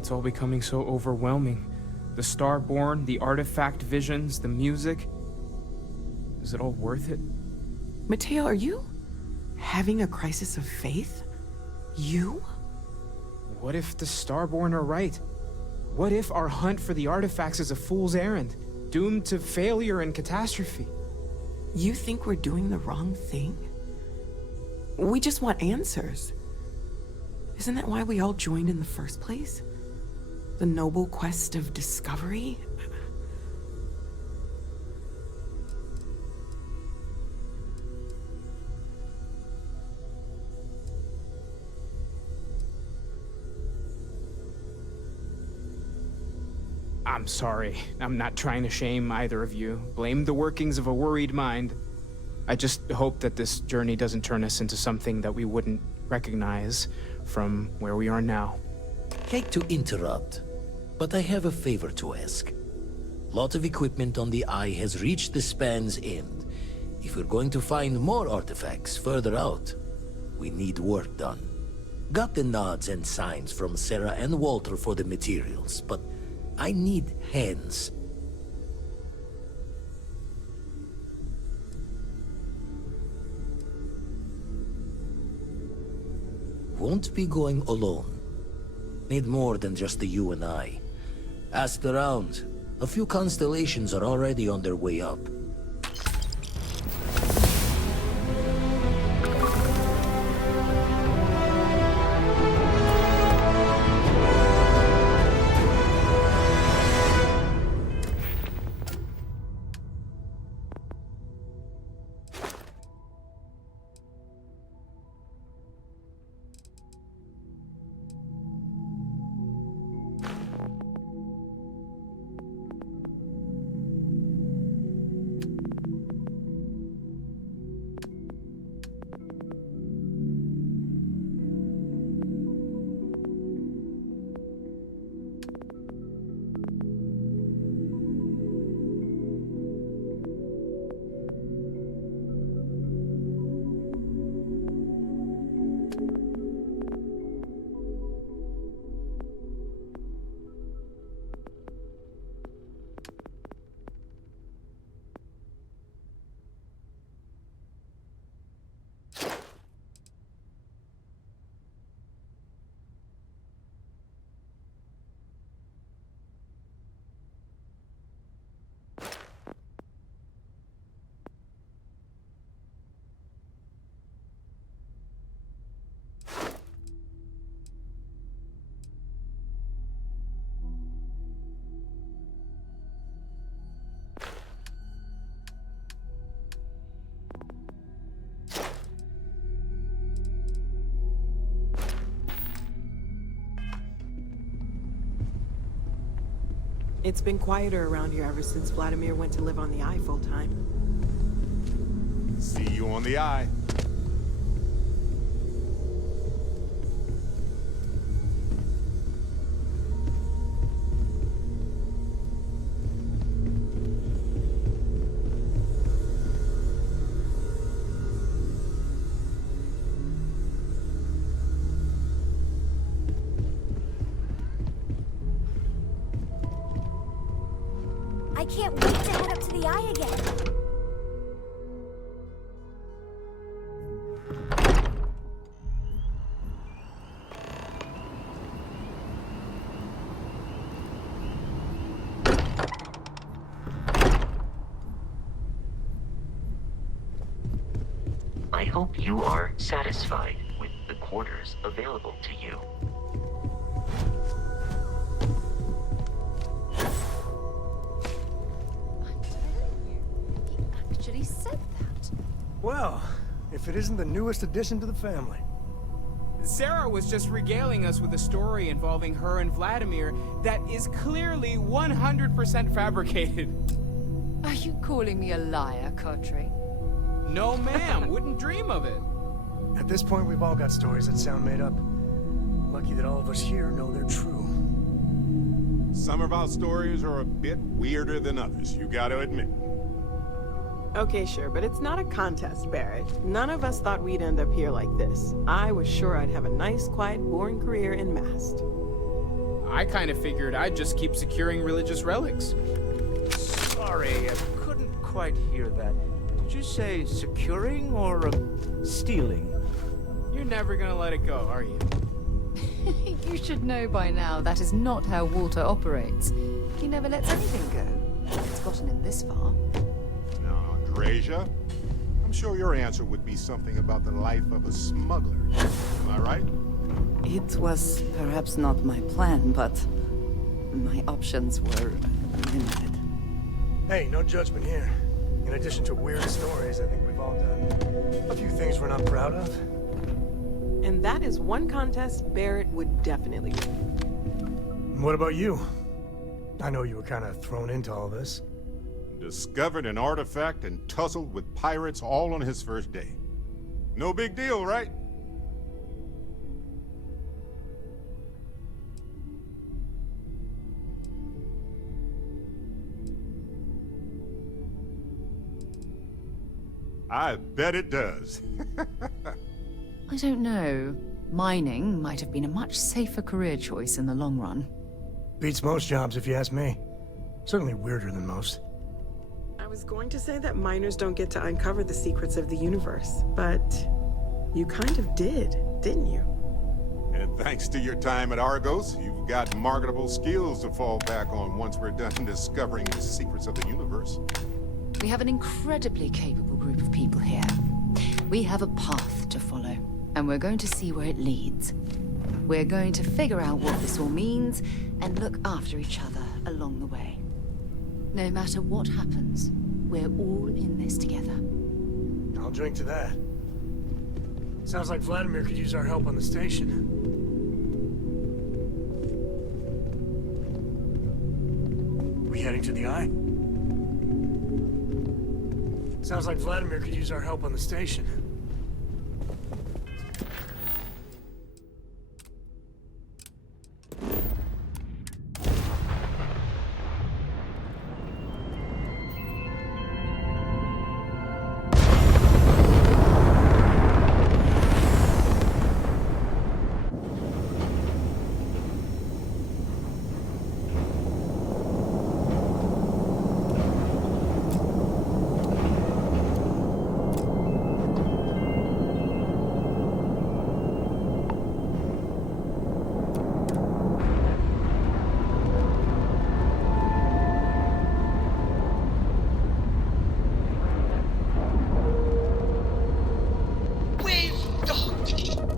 It's all becoming so overwhelming. The Starborn, the artifact visions, the music. Is it all worth it? Mateo, are you having a crisis of faith? You? What if the Starborn are right? What if our hunt for the artifacts is a fool's errand, doomed to failure and catastrophe? You think we're doing the wrong thing? We just want answers. Isn't that why we all joined in the first place? The noble quest of discovery? I'm sorry. I'm not trying to shame either of you. Blame the workings of a worried mind. I just hope that this journey doesn't turn us into something that we wouldn't recognize from where we are now. Hate to interrupt, but I have a favor to ask. Lot of equipment on the Eye has reached the span's end. If we're going to find more artifacts further out, we need work done. Got the nods and signs from Sarah and Walter for the materials, but I need hands. Won't be going alone. Need more than just the you and I. Asked around. A few constellations are already on their way up. It's been quieter around here ever since Vladimir went to live on the Eye full-time. See you on the Eye. I can't wait to head up to the Eye again. I hope you are satisfied with the quarters available to you. He said that. Well, if it isn't the newest addition to the family. Sarah was just regaling us with a story involving her and Vladimir that is clearly 100% fabricated. Are you calling me a liar, Kodri? No, ma'am. Wouldn't dream of it. At this point, we've all got stories that sound made up. Lucky that all of us here know they're true. Some of our stories are a bit weirder than others, you gotta admit. Okay, sure, but it's not a contest, Barrett. None of us thought we'd end up here like this. I was sure I'd have a nice, quiet, boring career in Mast. I kind of figured I'd just keep securing religious relics. Sorry, I couldn't quite hear that. Did you say securing or stealing? You're never gonna let it go, are you? You should know by now that is not how Walter operates. He never lets anything go. It's gotten him this far. Now, Andreja, I'm sure your answer would be something about the life of a smuggler. Am I right? It was perhaps not my plan, but my options were limited. Hey, no judgment here. In addition to weird stories, I think we've all done a few things we're not proud of. And that is one contest Barrett would definitely win. What about you? I know you were kind of thrown into all this. Discovered an artifact and tussled with pirates all on his first day. No big deal, right? I bet it does. I don't know. Mining might have been a much safer career choice in the long run. Beats most jobs, if you ask me. Certainly weirder than most. I was going to say that miners don't get to uncover the secrets of the universe, but you kind of did, didn't you? And thanks to your time at Argos, you've got marketable skills to fall back on once we're done discovering the secrets of the universe. We have an incredibly capable group of people here. We have a path to follow, and we're going to see where it leads. We're going to figure out what this all means, and look after each other along the way. No matter what happens, we're all in this together. I'll drink to that. Sounds like Vladimir could use our help on the station. We heading to the Eye? Sounds like Vladimir could use our help on the station.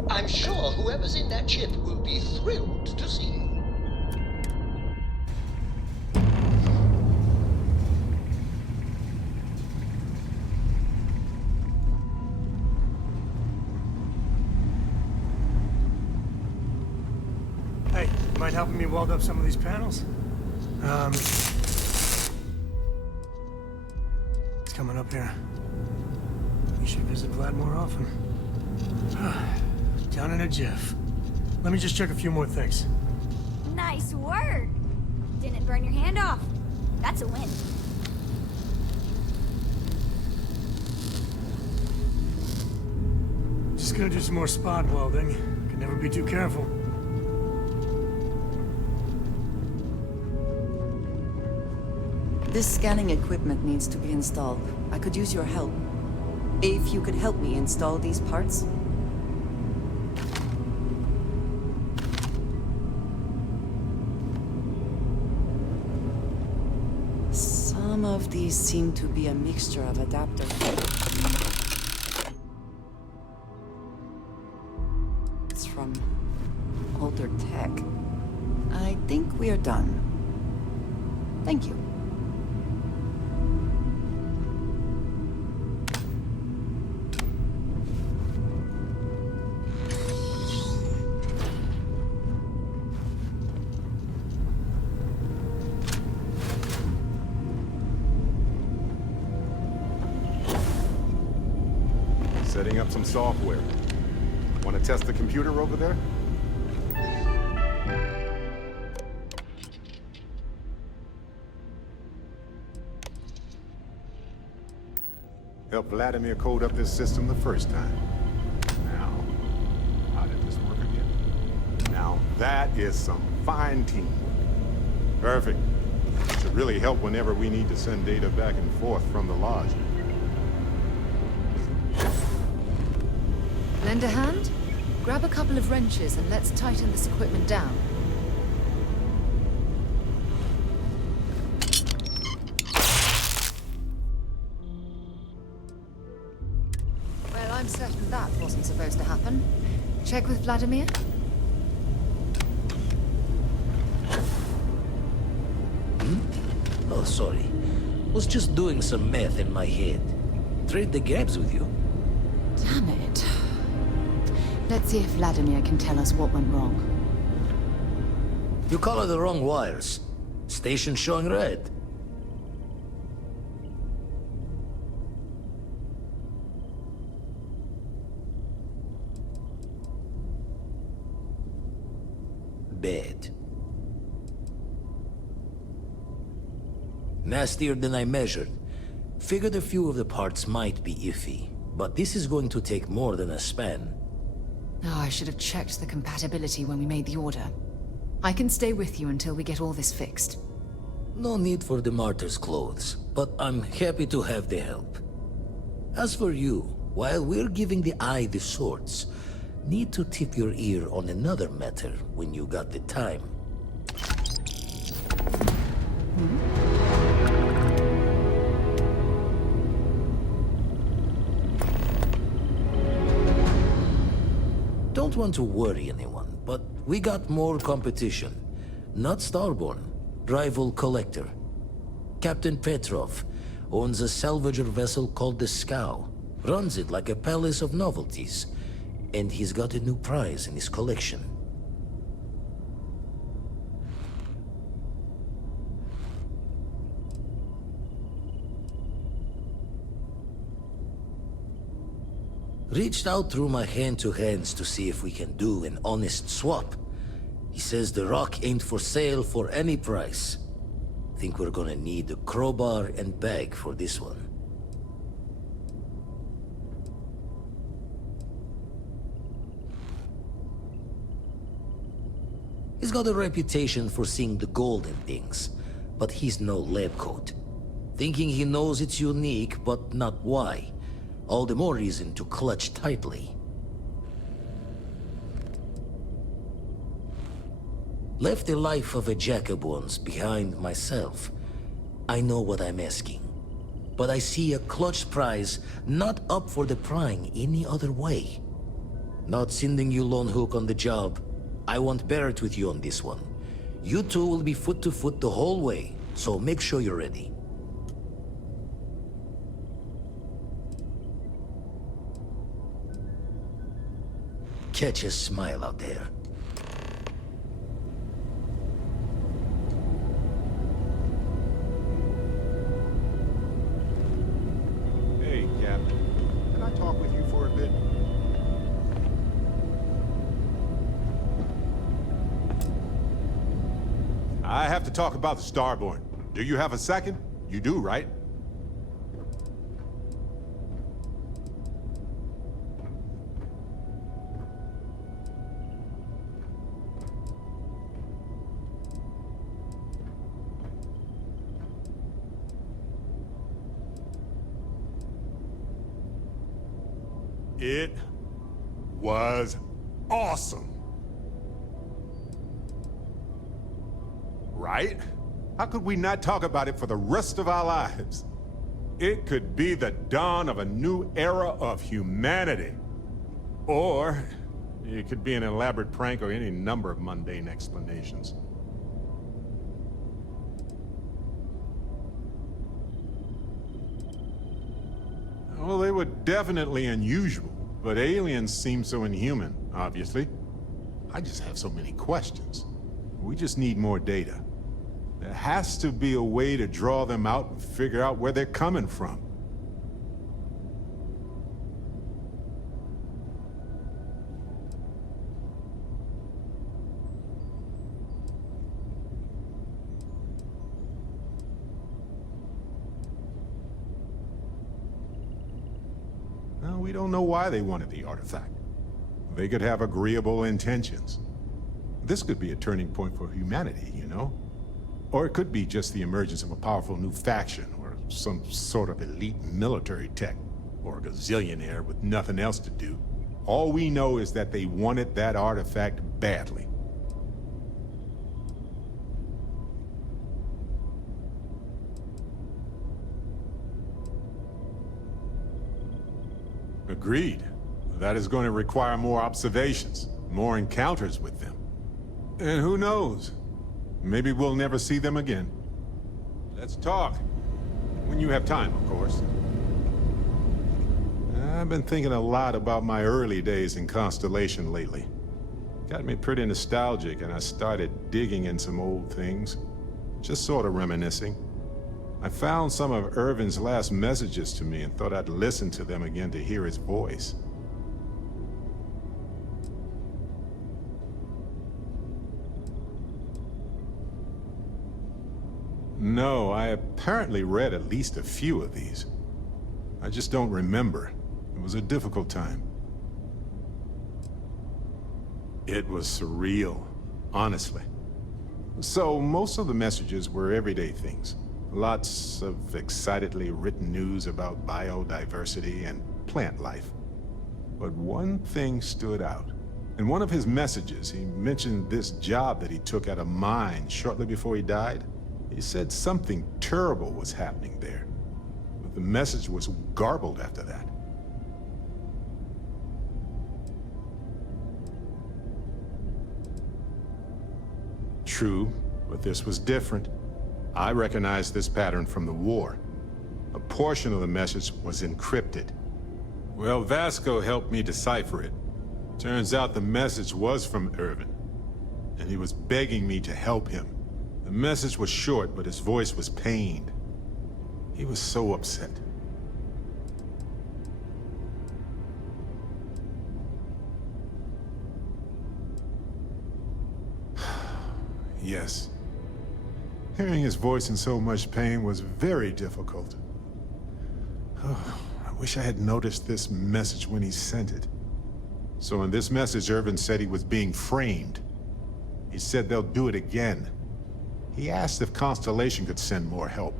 I'm sure whoever's in that ship will be thrilled to see you. Hey, you mind helping me weld up some of these panels? It's coming up here. You should visit Vlad more often. Down in a jiff. Let me just check a few more things. Nice work. Didn't burn your hand off. That's a win. Just gonna do some more spot welding. Can never be too careful. This scanning equipment needs to be installed. I could use your help. If you could help me install these parts. Some of these seem to be a mixture of adapters. It's from older tech. I think we are done. Thank you. Setting up some software. Want to test the computer over there? Helped Vladimir code up this system the first time. Now, how did this work again? Now, that is some Fine teamwork. Perfect. Should really help whenever we need to send data back and forth from the lodge. Lend a hand? Grab a couple of wrenches and let's tighten this equipment down. Well, I'm certain that wasn't supposed to happen. Check with Vladimir? Oh, sorry. Was just doing some math in my head. Trade the gaps with you. Damn it. Let's see if Vladimir can tell us what went wrong. You color the wrong wires. Station showing red. Bad. Nastier than I measured. Figured a few of the parts might be iffy, but this is going to take more than a span. Oh, I should have checked the compatibility when we made the order. I can stay with you until we get all this fixed. No need for the martyr's clothes, but I'm happy to have the help. As for you, while we're giving the eye the swords, need to tip your ear on another matter when you got the time. Don't want to worry anyone, but we got more competition. Not Starborn, rival collector. Captain Petrov owns a salvager vessel called the Scow. Runs it like a palace of novelties. And he's got a new prize in his collection. Reached out through my hand-to-hands to see if we can do an honest swap. He says the rock ain't for sale for any price. Think we're gonna need a crowbar and bag for this one. He's got a reputation for seeing the gold in things, but he's no lab coat. Thinking he knows it's unique, but not why. All the more reason to clutch tightly. Left the life of a jackabones behind myself. I know what I'm asking. But I see a clutch prize not up for the prying any other way. Not sending you lone hook on the job. I want Barrett with you on this one. You two will be foot to foot the whole way, so make sure you're ready. Catch a smile out there. Hey, Captain. Can I talk with you for a bit? I have to talk about the Starborn. Do you have a second? You do, right? It was awesome. Right? How could we not talk about it for the rest of our lives? It could be the dawn of a new era of humanity. Or it could be an elaborate prank or any number of mundane explanations. Well, they were definitely unusual, but aliens seem so inhuman, obviously. I just have so many questions. We just need more data. There has to be a way to draw them out and figure out where they're coming from. Now, we don't know why they wanted the artifact. They could have agreeable intentions. This could be a turning point for humanity, you know? Or it could be just the emergence of a powerful new faction, or some sort of elite military tech, or a gazillionaire with nothing else to do. All we know is that they wanted that artifact badly. Agreed. That is going to require more observations, more encounters with them. And who knows? Maybe we'll never see them again. Let's talk. When you have time, of course. I've been thinking a lot about my early days in Constellation lately. Got me pretty nostalgic, and I started digging in some old things. Just sort of reminiscing. I found some of Irvin's last messages to me and thought I'd listen to them again to hear his voice. No, I apparently read at least a few of these. I just don't remember. It was a difficult time. It was surreal, honestly. So most of the messages were everyday things. Lots of excitedly written news about biodiversity and plant life. But one thing stood out. In one of his messages, he mentioned this job that he took at a mine shortly before he died. He said something terrible was happening there, but the message was garbled after that. True, but this was different. I recognized this pattern from the war. A portion of the message was encrypted. Well, Vasco helped me decipher it. Turns out the message was from Irvin, and he was begging me to help him. The message was short, but his voice was pained. He was so upset. Yes. Hearing his voice in so much pain was very difficult. Oh, I wish I had noticed this message when he sent it. So in this message, Irvin said he was being framed. He said they'll do it again. He asked if Constellation could send more help.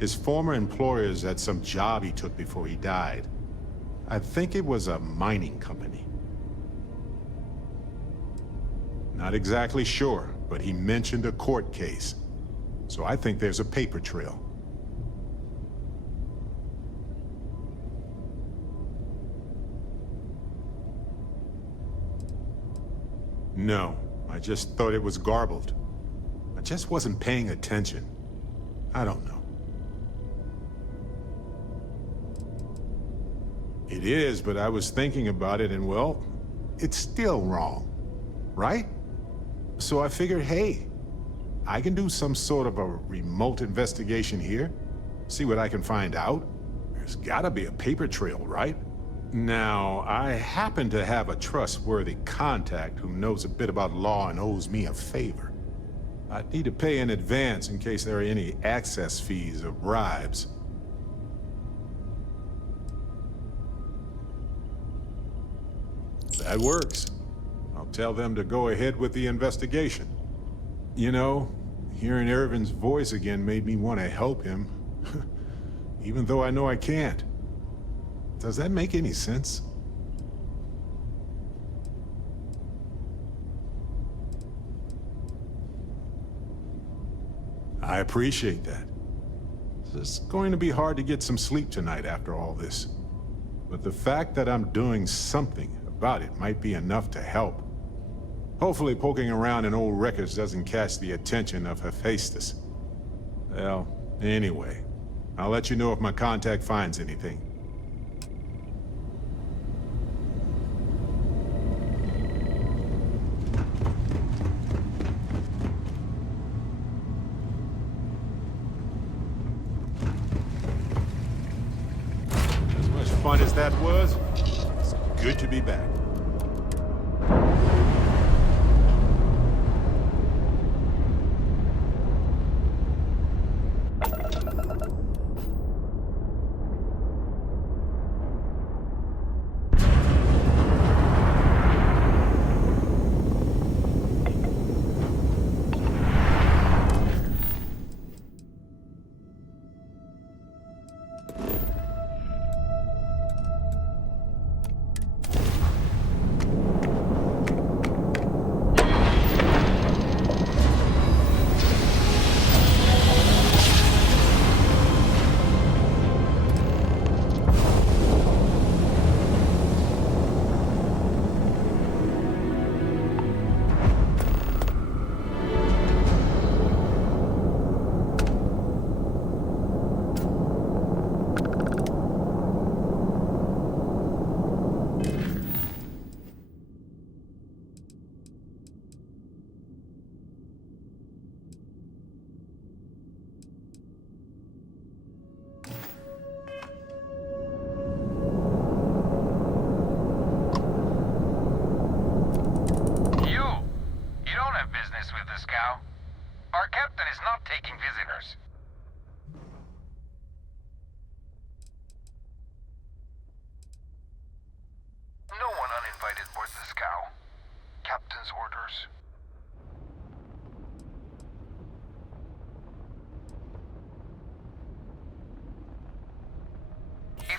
His former employers had some job he took before he died. I think it was a mining company. Not exactly sure, but he mentioned a court case. So I think there's a paper trail. No, I just thought it was garbled. I just wasn't paying attention. I don't know. It is, but I was thinking about it and, well, it's still wrong, right? So I figured, hey, I can do some sort of a remote investigation here, see what I can find out. There's gotta be a paper trail, right? Now, I happen to have a trustworthy contact who knows a bit about law and owes me a favor. I'd need to pay in advance in case there are any access fees or bribes. That works. I'll tell them to go ahead with the investigation. You know, hearing Irvin's voice again made me want to help him, even though I know I can't. Does that make any sense? I appreciate that. It's going to be hard to get some sleep tonight after all this. But the fact that I'm doing something about it might be enough to help. Hopefully poking around in old records doesn't catch the attention of Hephaestus. Well, anyway, I'll let you know if my contact finds anything. As much fun as that was, it's good to be back.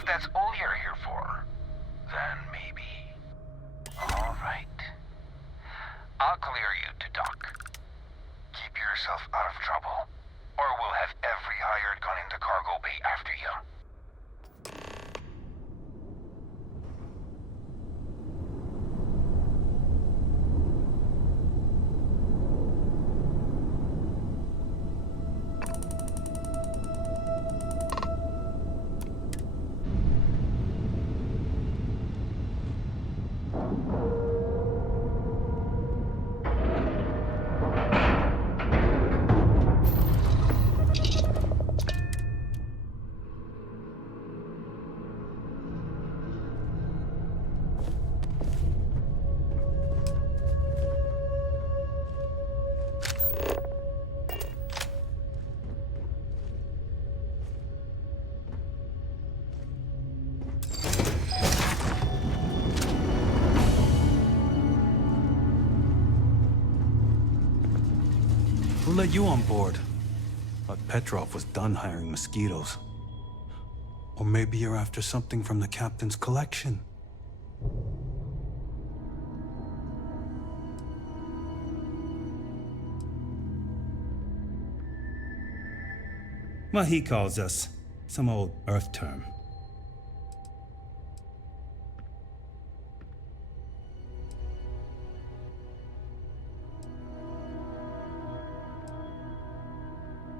that's all you're here for, then maybe. All right. I'll clear you to dock. Keep yourself out of trouble, or we'll have every hired gun in the cargo bay after you. Who let you on board? Thought Petrov was done hiring mosquitoes. Or maybe you're after something from the captain's collection. Well, he calls us. Some old Earth term.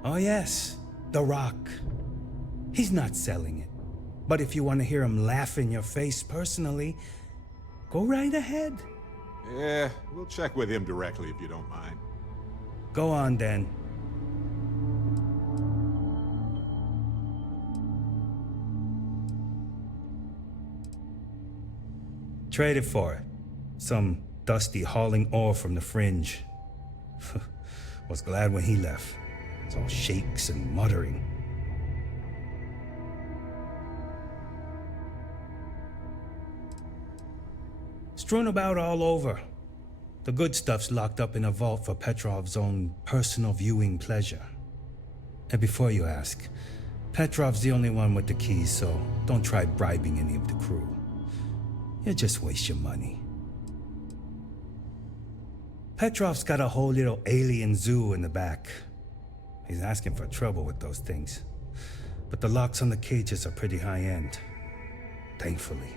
Oh yes, The Rock. He's not selling it. But if you want to hear him laugh in your face personally, go right ahead. Yeah, we'll check with him directly if you don't mind. Go on then. Trade it for it. Some dusty hauling ore from the fringe. Was glad when he left. It's all shakes and muttering. Strewn about all over. The good stuff's locked up in a vault for Petrov's own personal viewing pleasure. And before you ask, Petrov's the only one with the keys, so don't try bribing any of the crew. You'll just waste your money. Petrov's got a whole little alien zoo in the back. He's asking for trouble with those things. But the locks on the cages are pretty high-end. Thankfully.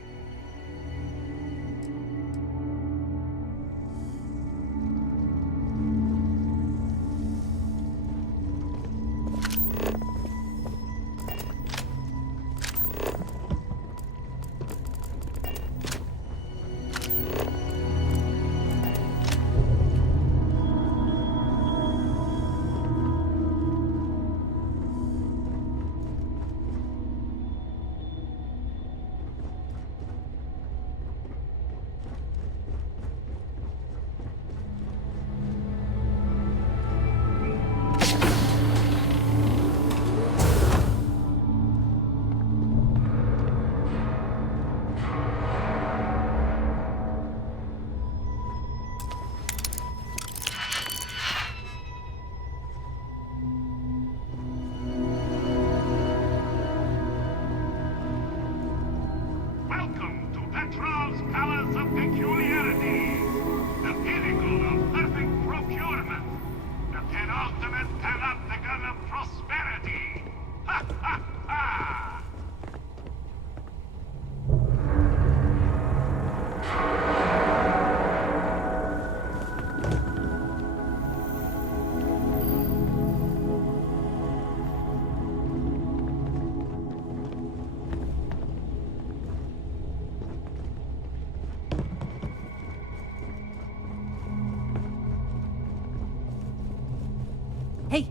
Hey,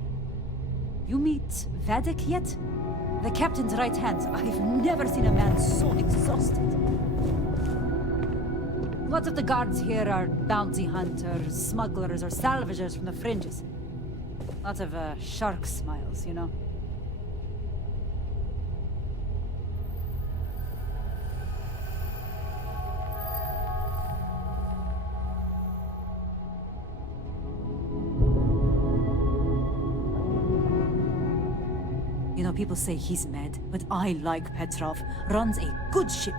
you meet Vadik yet? The captain's right hand. I've never seen a man so exhausted. Lots of the guards here are bounty hunters, smugglers, or salvagers from the fringes. Lots of shark smiles, you know? people say he's mad, but I like Petrov. Runs a good ship.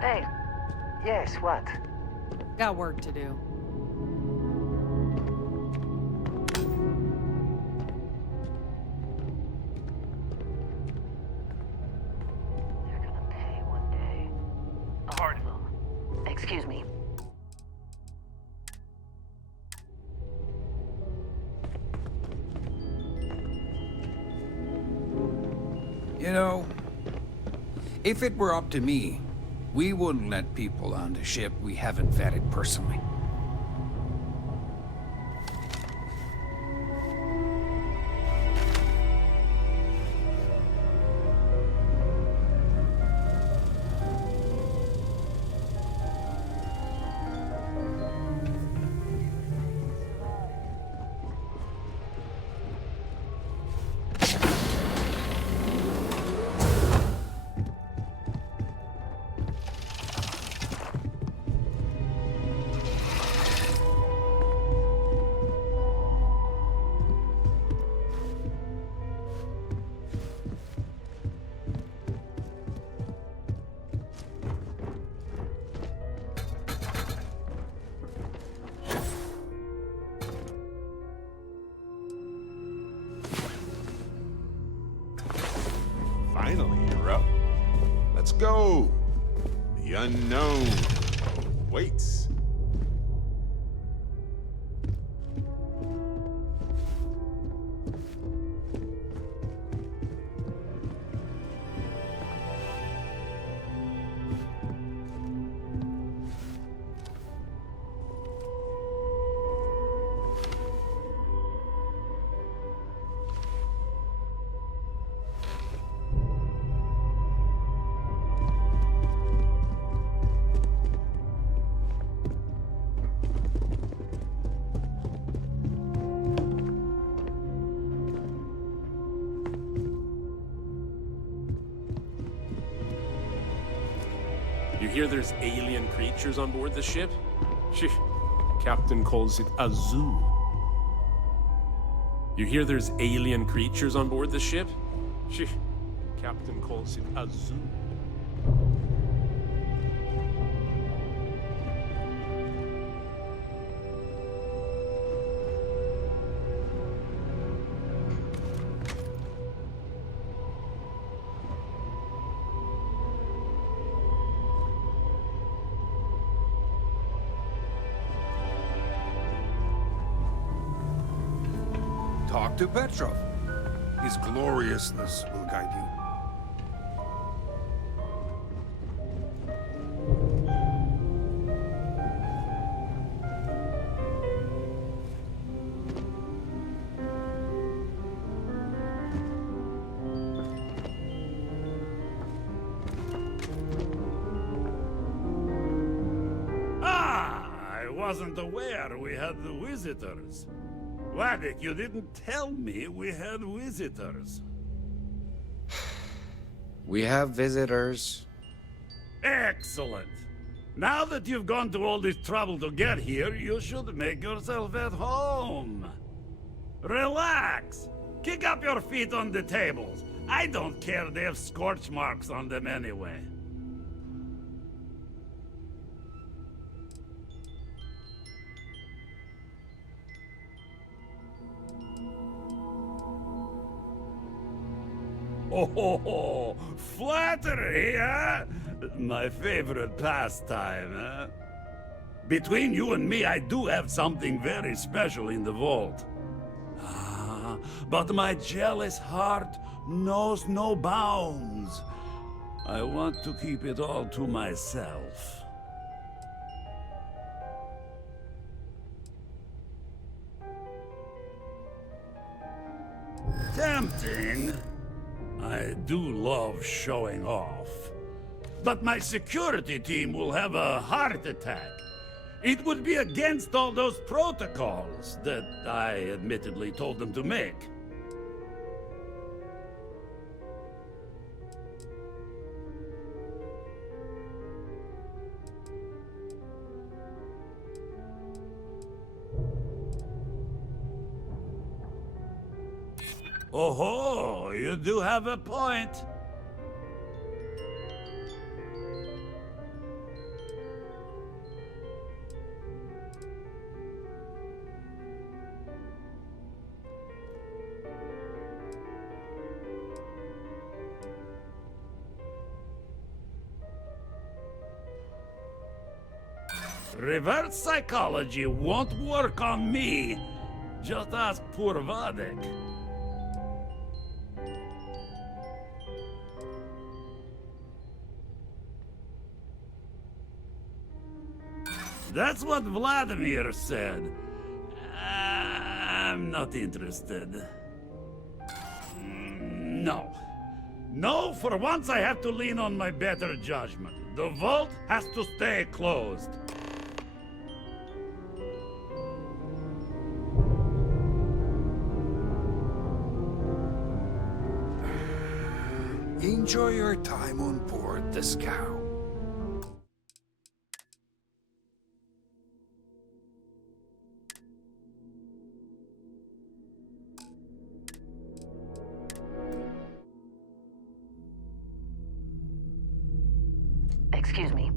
Hey. Yes, what? Got work to do. They're gonna pay one day. Pardon. Excuse me. You know, if it were up to me, we wouldn't let people on the ship we haven't vetted personally. Finally, you're up. Let's go. The unknown waits. You hear there's alien creatures on board the ship? Shh. Captain calls it a zoo. You hear there's alien creatures on board the ship? Shh. Captain calls it a zoo. Talk to Petrov. His gloriousness will guide you. I wasn't aware we had the visitors. Wadik, you didn't tell me we had visitors. We have visitors. Excellent. Now that you've gone to all this trouble to get here, you should make yourself at home. Relax. Kick up your feet on the tables. I don't care, they have scorch marks on them anyway. Oh, flattery, huh? My favorite pastime, huh? Between you and me, I do have something very special in the vault. But my jealous heart knows no bounds. I want to keep it all to myself. Tempting. I do love showing off. But my security team will have a heart attack. It would be against all those protocols that I admittedly told them to make. Oh, you do have a point. Reverse psychology won't work on me. Just ask poor Vadek. That's what Vladimir said. I'm not interested. No. No, for once I have to lean on my better judgment. The vault has to stay closed. Enjoy your time on board the scow. Excuse me.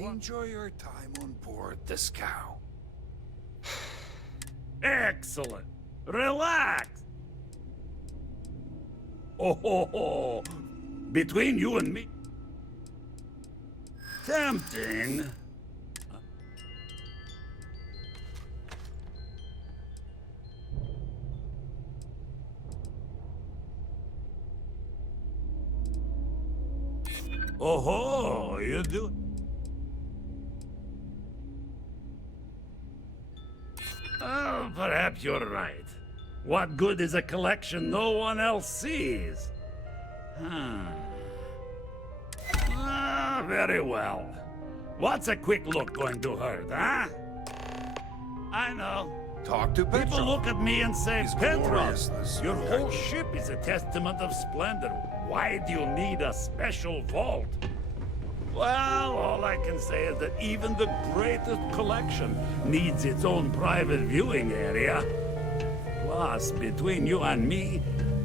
Enjoy your time on board the scow. Excellent. Relax. Oh. Between you and me. Tempting. Oh, you do. Oh, perhaps you're right. What good is a collection no one else sees? Very well. What's a quick look going to hurt, huh? I know. Talk to Petrov. People look at me and say, Petrov, gloriousness. your whole ship is a testament of splendor. Why do you need a special vault? Well, all I can say is that even the greatest collection needs its own private viewing area. Plus, between you and me,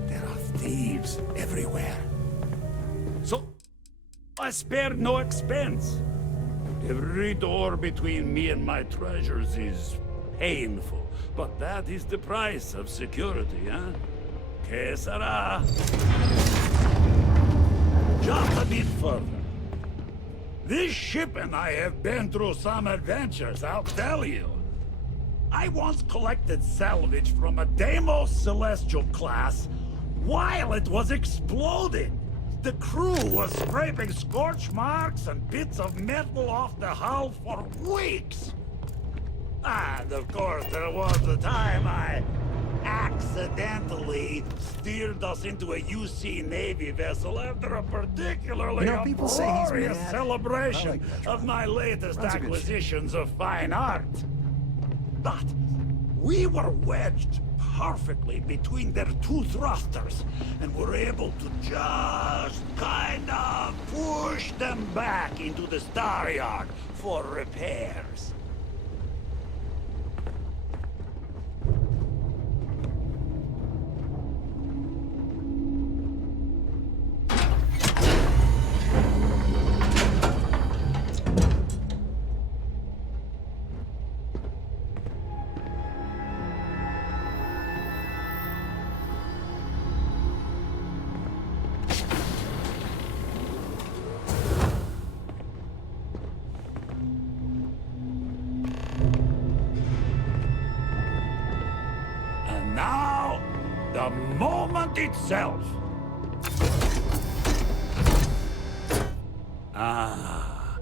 there are thieves everywhere. So, I spared no expense. Every door between me and my treasures is painful, but that is the price of security, huh? Que sera? Just a bit further. This ship and I have been through some adventures, I'll tell you. I once collected salvage from a Deimos Celestial class while it was exploding. The crew was scraping scorch marks and bits of metal off the hull for weeks. And of course, there was the time I accidentally steered us into a UC Navy vessel after a particularly people say he's glorious mad. celebration I like of my latest That's a good acquisitions of fine art. But we were wedged perfectly between their two thrusters and were able to just kind of push them back into the star yard for repairs. the moment itself. Ah,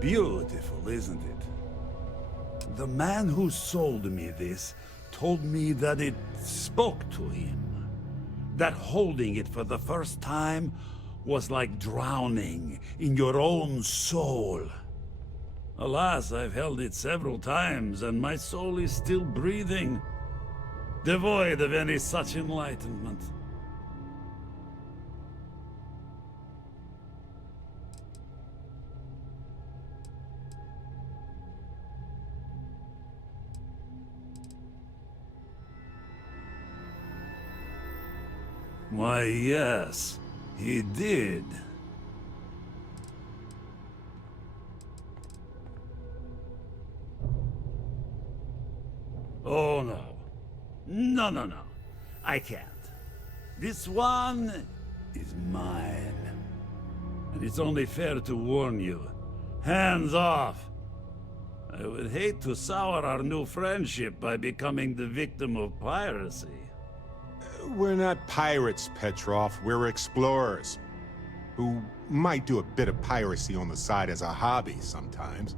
beautiful, isn't it? The man who sold me this told me that it spoke to him. That holding it for the first time was like drowning in your own soul. Alas, I've held it several times, and my soul is still breathing, devoid of any such enlightenment. Why, yes, he did. Oh, no. No. I can't. This one is mine. And it's only fair to warn you. Hands off! I would hate to sour our new friendship by becoming the victim of piracy. We're not pirates, Petrov. We're explorers. Who might do a bit of piracy on the side as a hobby sometimes.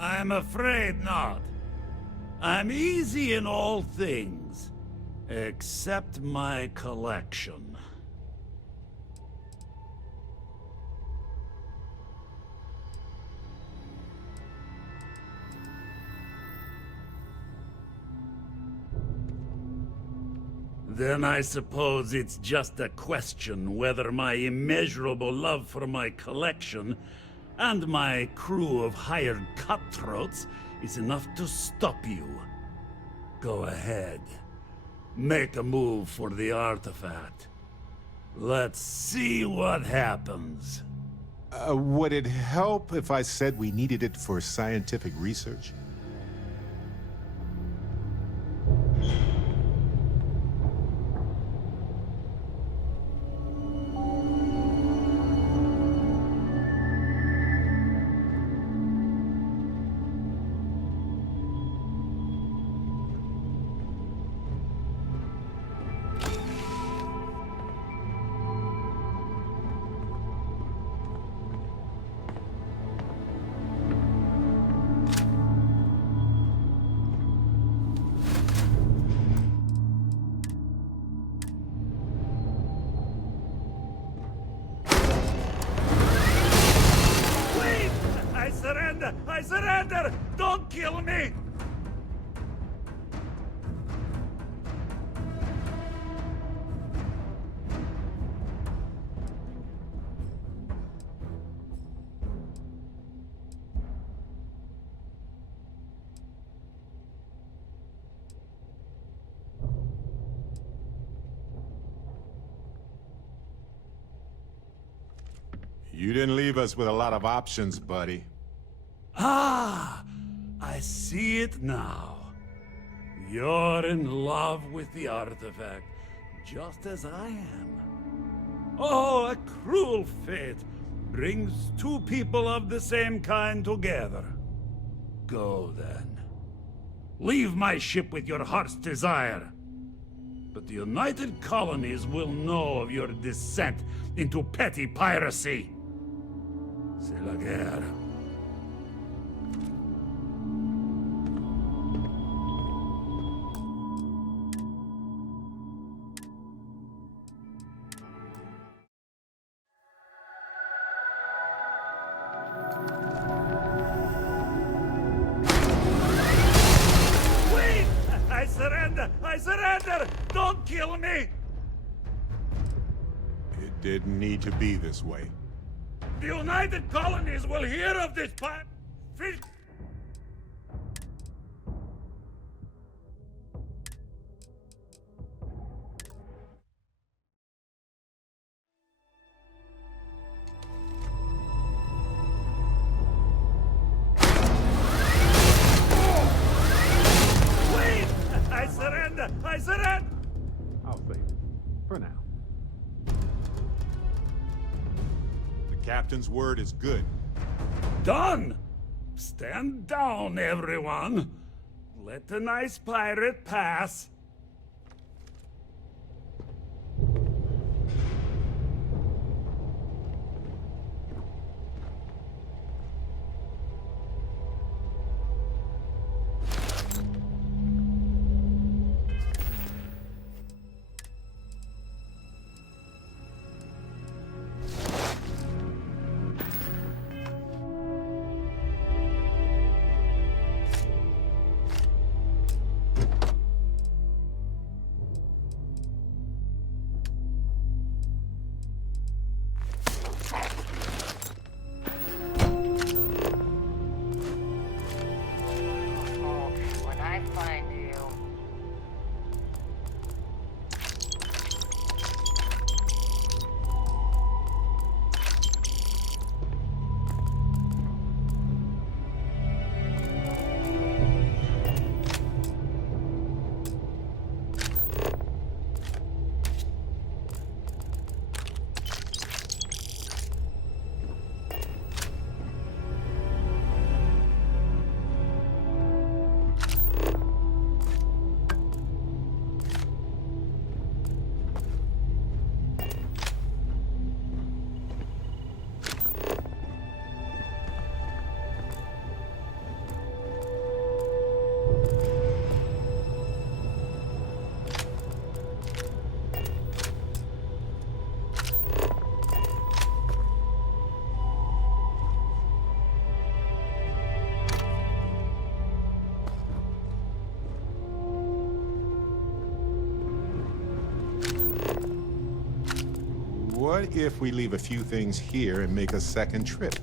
I'm afraid not. I'm easy in all things, except my collection. Then I suppose it's just a question whether my immeasurable love for my collection and my crew of hired cutthroats is enough to stop you. Go ahead. Make a move for the artifact. Let's see what happens. Would it help if I said we needed it for scientific research? I surrender! Don't kill me! You didn't leave us with a lot of options, buddy. Ah! I see it now. You're in love with the artifact, just as I am. Oh, a cruel fate brings two people of the same kind together. Go then. Leave my ship with your heart's desire. But the United Colonies will know of your descent into petty piracy. C'est la guerre. Wait! I surrender! I surrender! Don't kill me! It didn't need to be this way. The United Colonies will hear of this Wait! I surrender! I surrender! I'll save it. For now. The Captain's word is good. Done! Stand down, everyone. Let the nice pirate pass. What if we leave a few things here and make a second trip?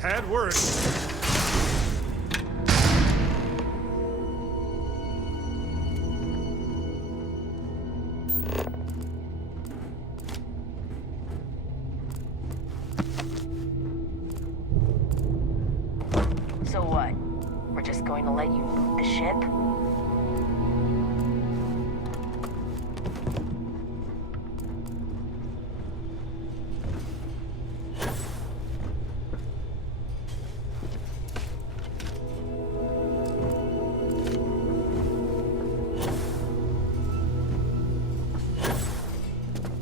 Had work. So what? We're just going to let you loot the ship?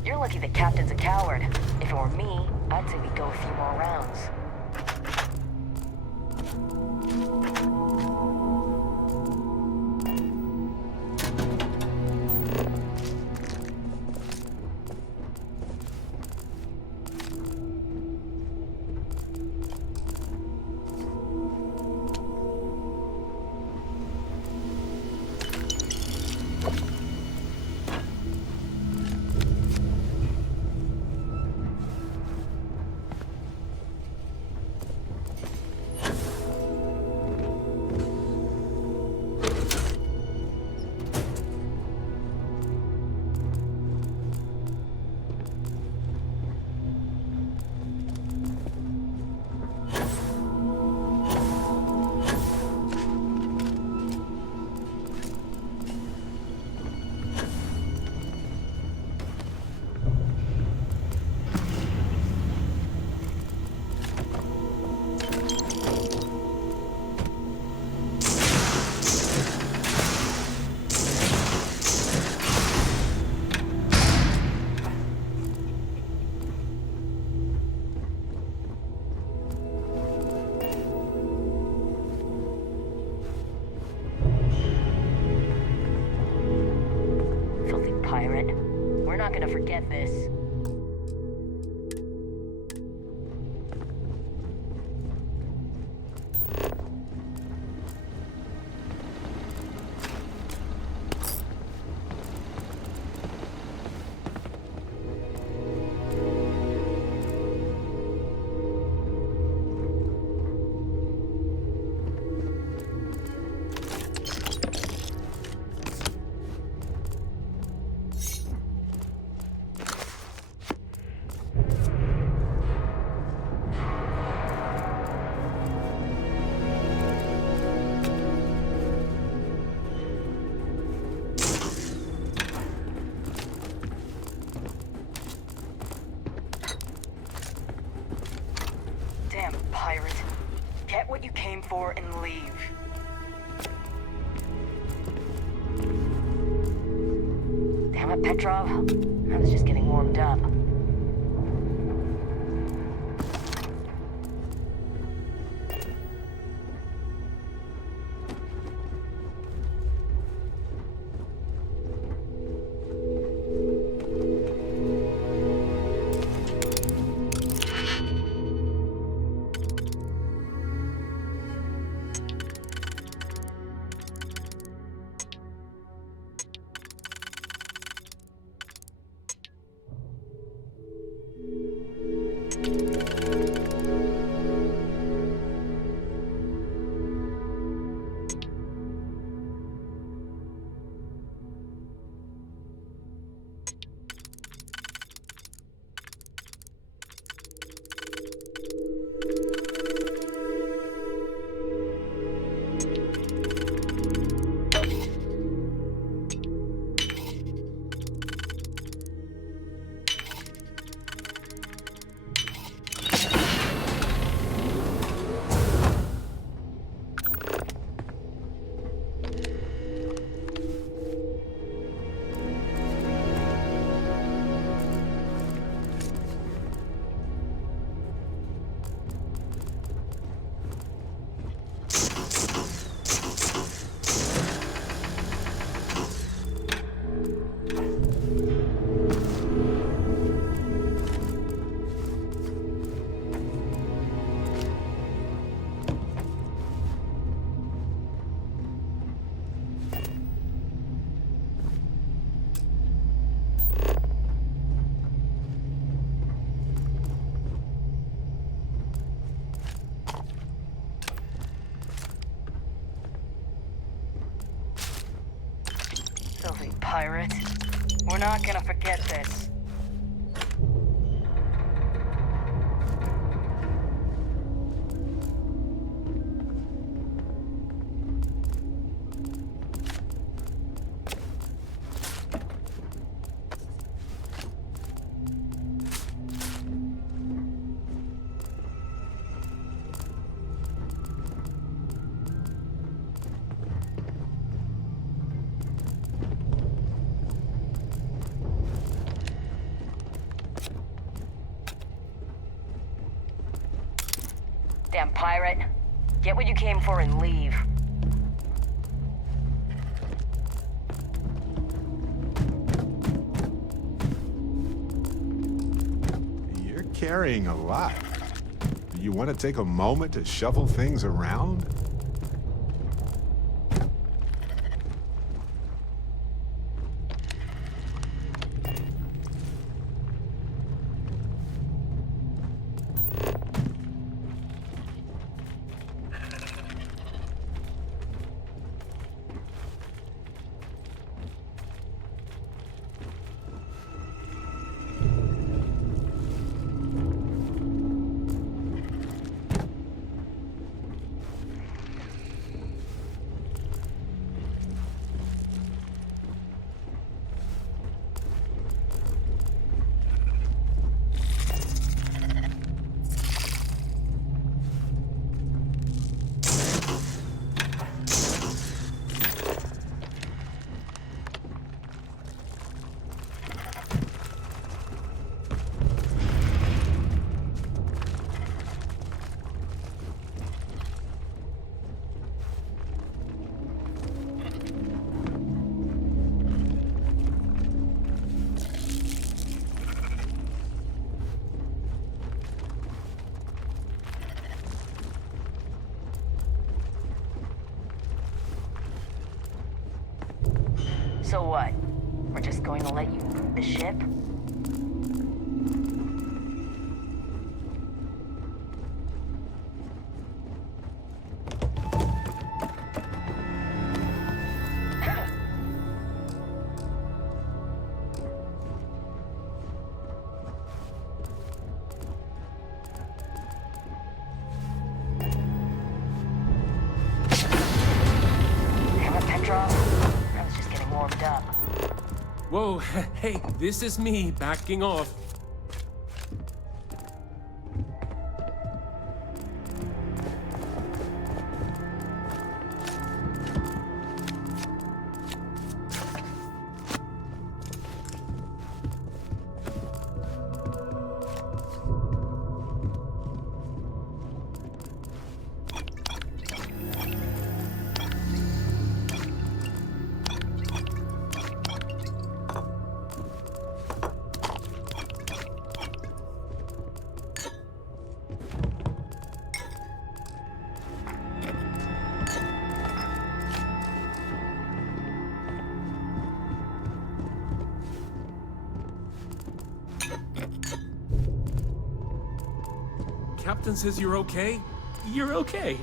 You're lucky the captain's a coward. If it were me, I'd say we go a few more rounds. gonna forget this. Damn pirate. Get what you came for and leave. Damn it, Petrov. I was just getting warmed up. Filthy pirate. We're not gonna forget this. Damn pirate. Get what you came for and leave. You're carrying a lot. Do you want to take a moment to shuffle things around? So what? We're just going to let you loot the ship? Damn it, Petrov. I was just getting warmed up. Whoa, hey, this is me backing off. Captain says you're okay? You're okay.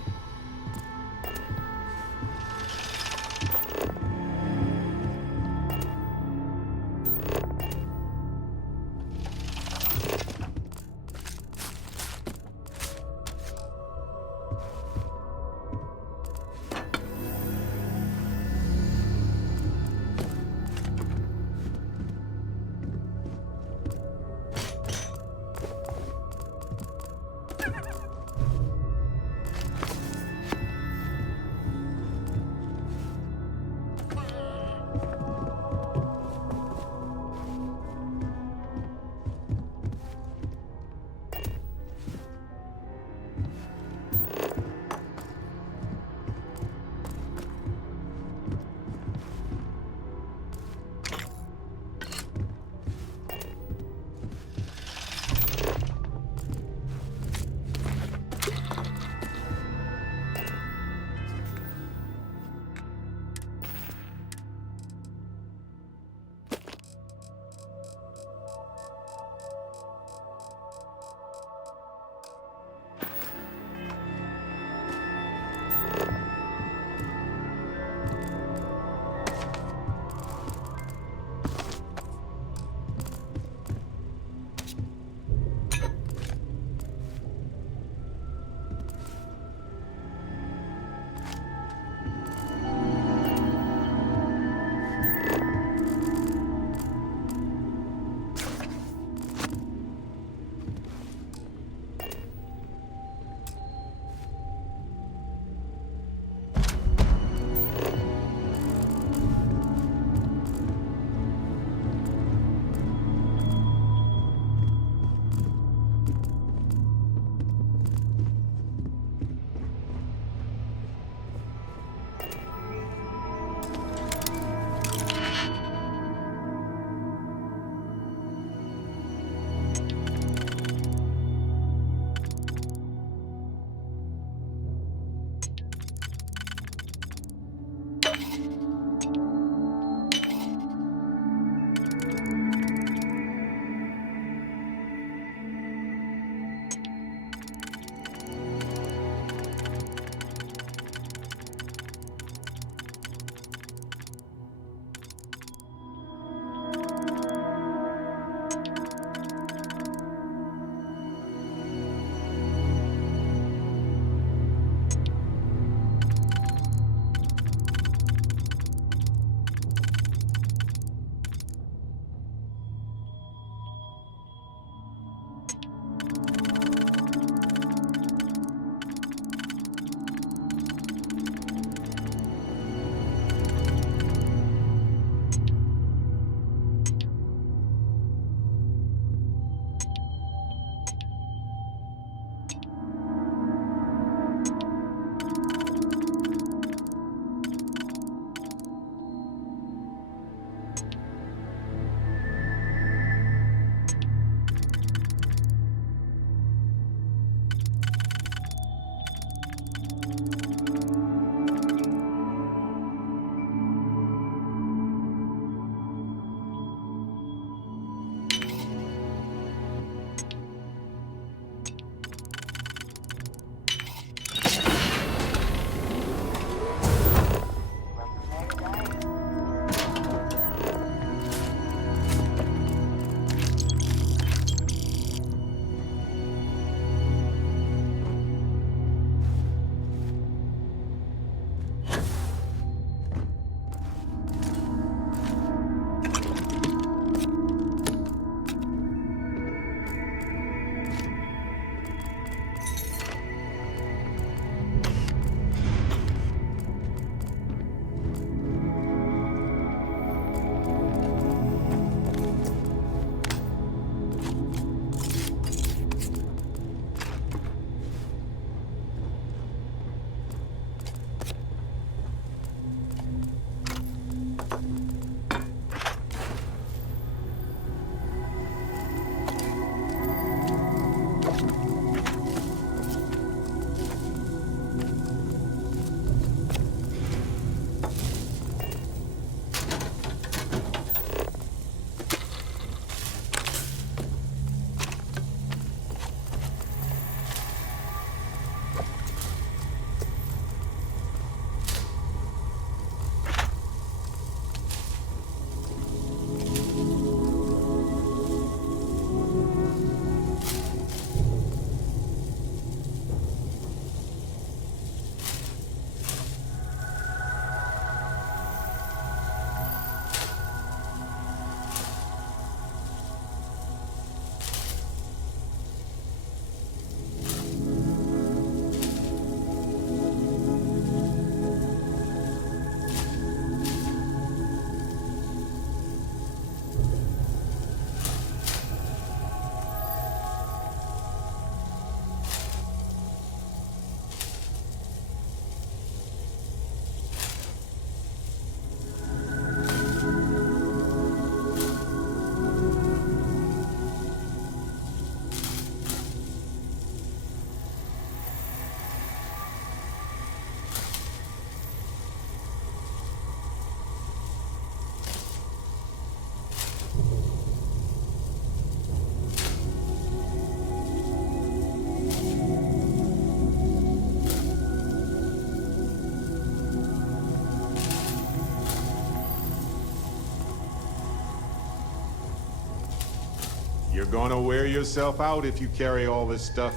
You're gonna wear yourself out if you carry all this stuff.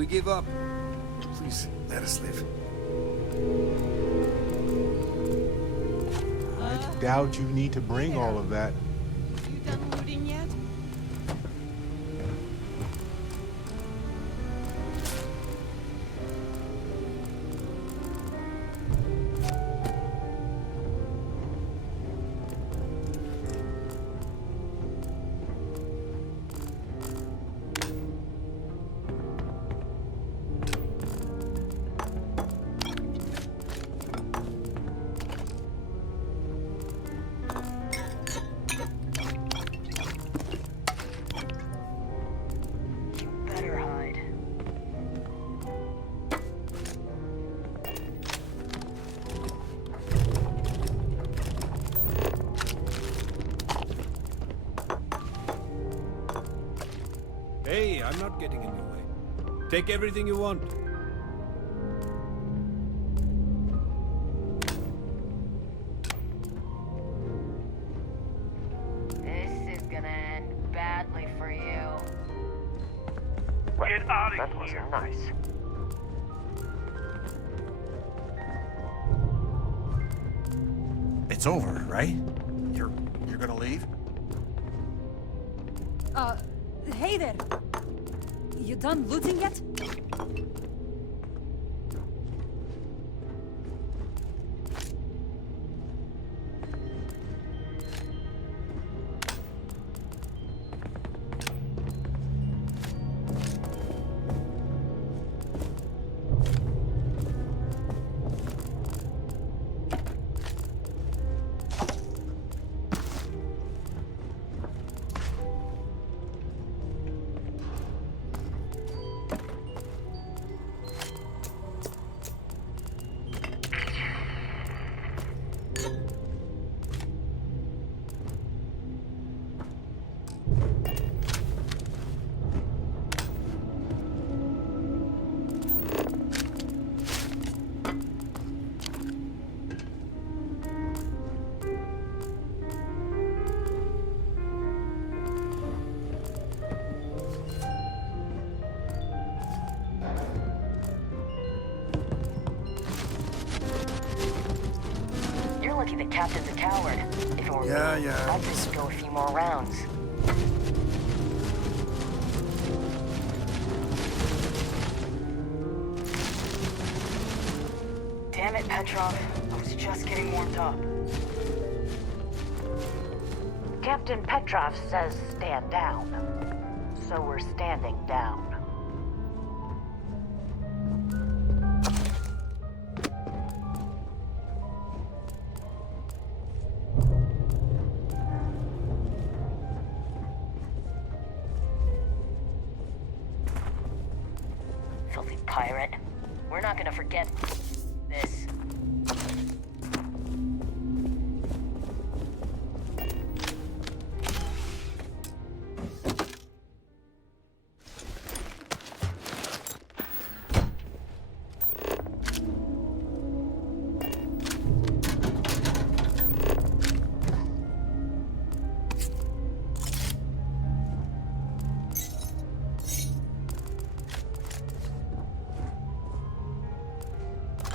We give up. Please, let us live. I doubt you need to bring all of that. You done looting yet? Better hide. Hey, I'm not getting in your way. Take everything you want. This is gonna end badly for you. Get out of here. That was nice. It's over, right? You're gonna leave? Hey there! You done looting yet? You're lucky the captain's a coward. If it were me, Yeah. I'd just go a few more rounds. Damn it, Petrov. I was just getting warmed up. Captain Petrov says stand down. So we're standing down. Filthy pirate. We're not gonna forget this.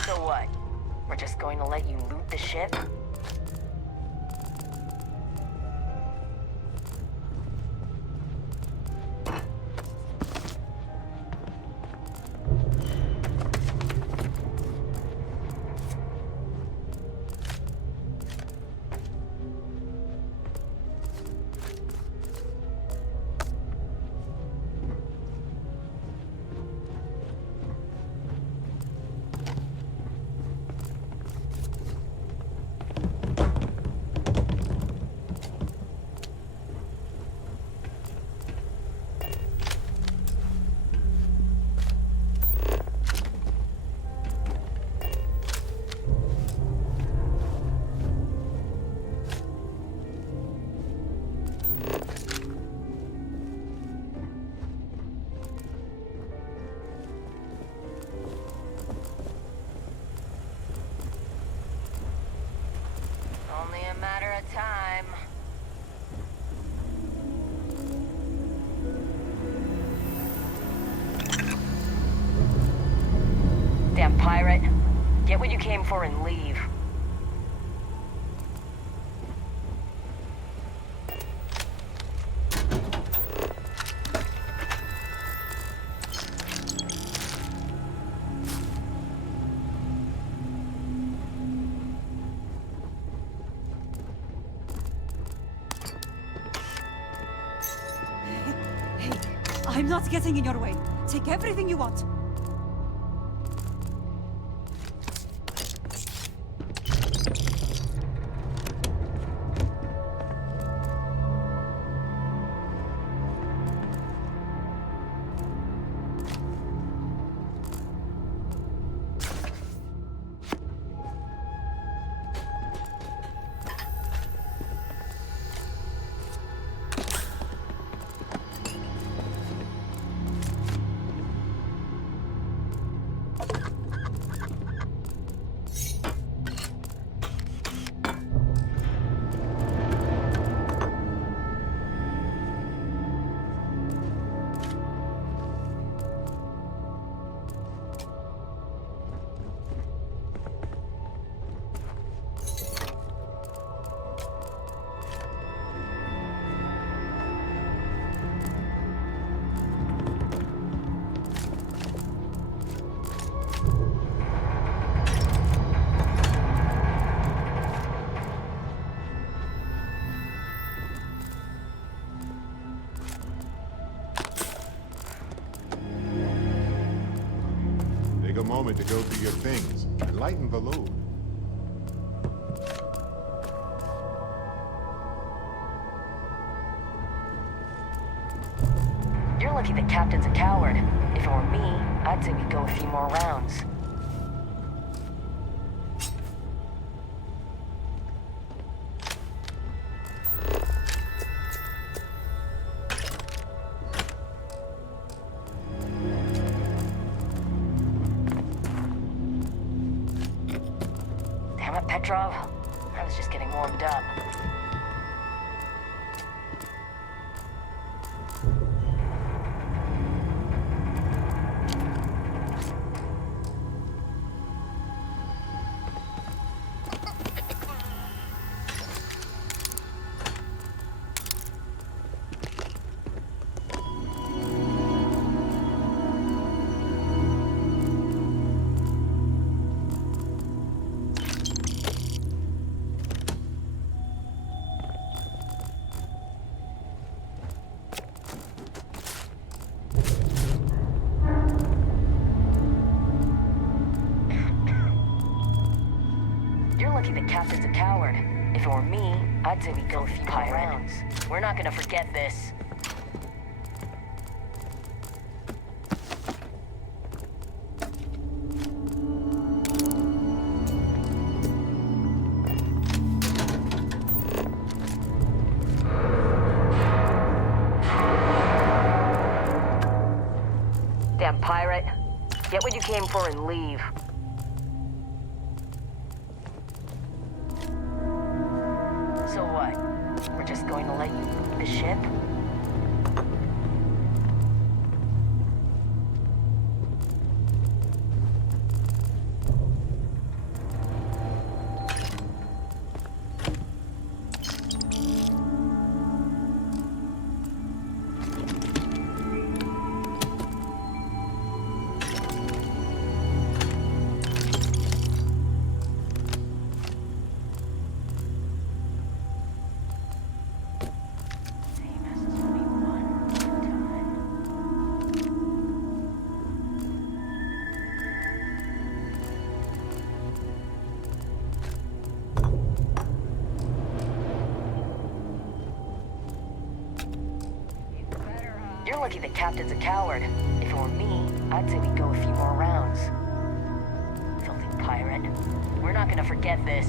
So what? We're just going to let you loot the ship? Only a matter of time. pirate. Get what you came for and leave. Hey, I'm not getting in your way. Take everything you want. Take a moment to go through your things and lighten the load. You're lucky the captain's a coward. If it were me, I'd say we go a few more rounds. Damn it, Petrov. I was just getting warmed up. The captain's a coward. If it were me, I'd say we go a few more rounds. We're not gonna forget this. Damn pirate. Get what you came for and leave. So what? We're just going to let you leave the ship? You're lucky the captain's a coward. If it were me, I'd say we go a few more rounds. Filthy pirate. We're not gonna forget this.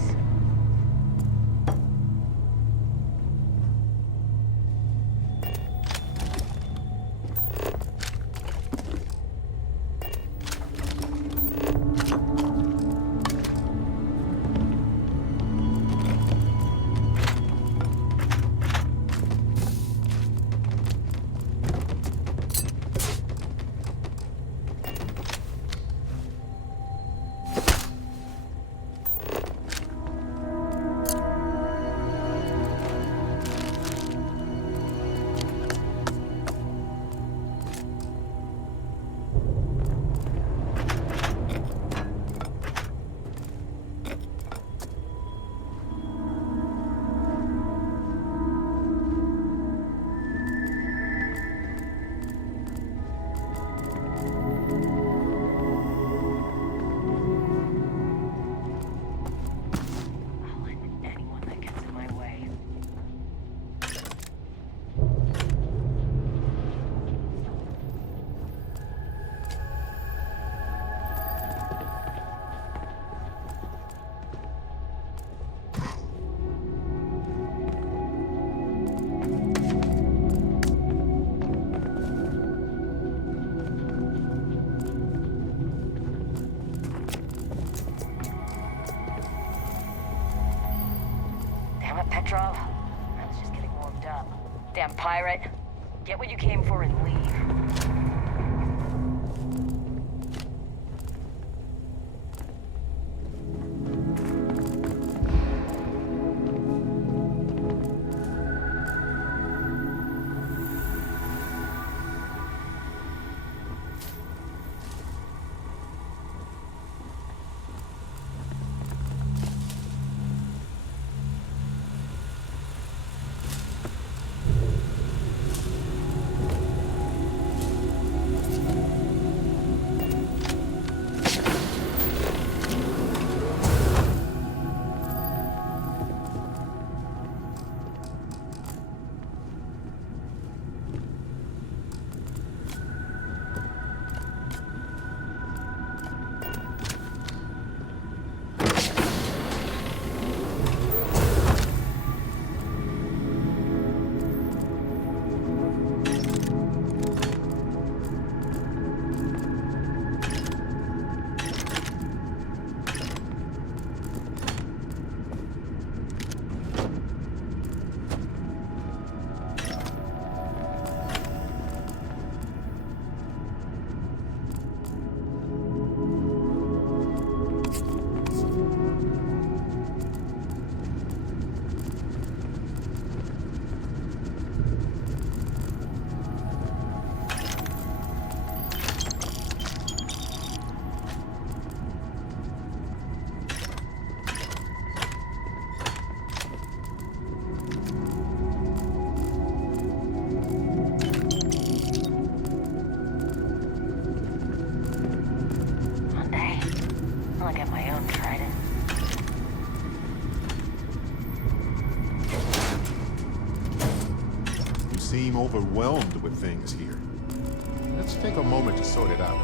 that, Petrov? I was just getting warmed up. Damn pirate. Get what you came for and leave. Seem overwhelmed with things here. Let's take a moment to sort it out.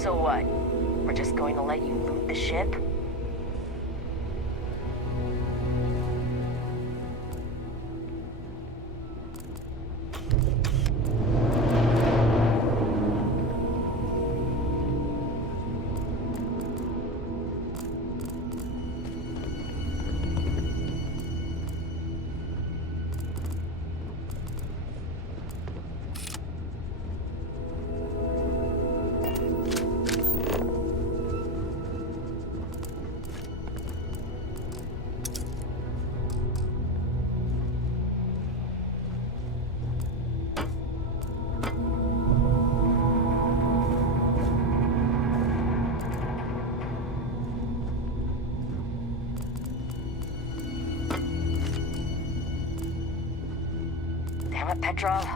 So what? We're just going to let you loot the ship? Damn it, Petrov.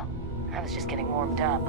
I was just getting warmed up.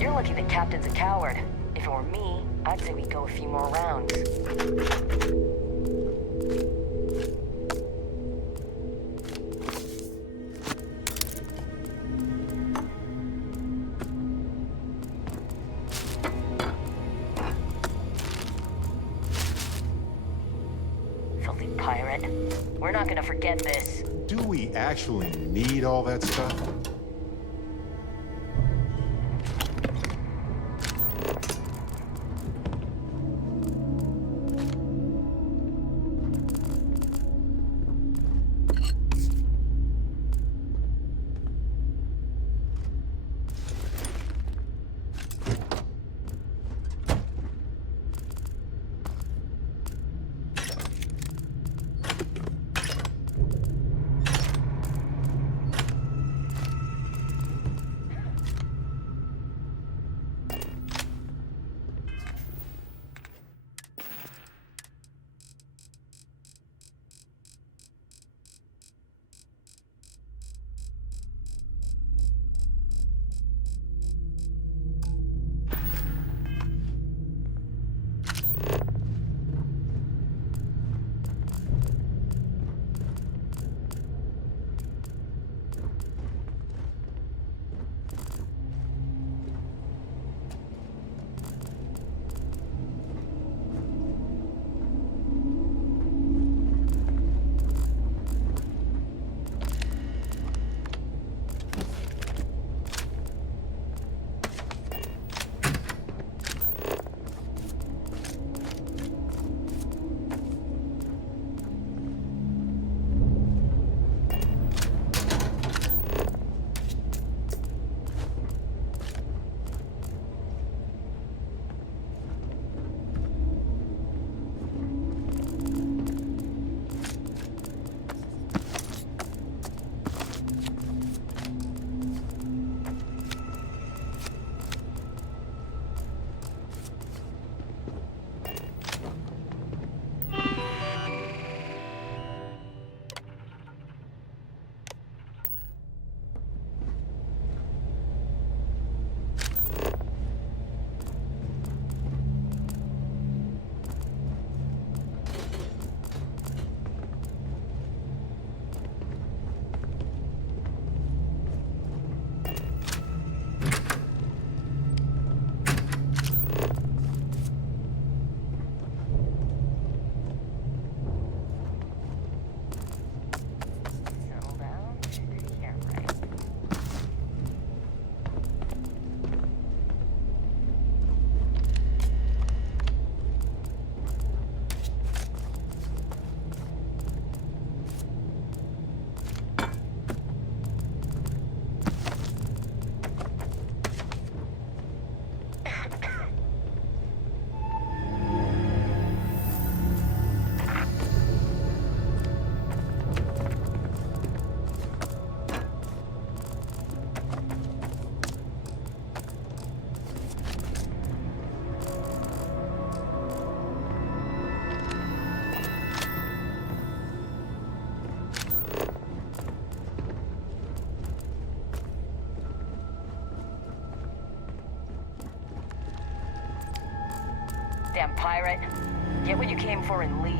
You're lucky the captain's a coward. If it were me, I'd say we'd go a few more rounds. Filthy pirate. We're not gonna forget this. Do we actually need all that stuff? goddamn pirate. Get what you came for and leave.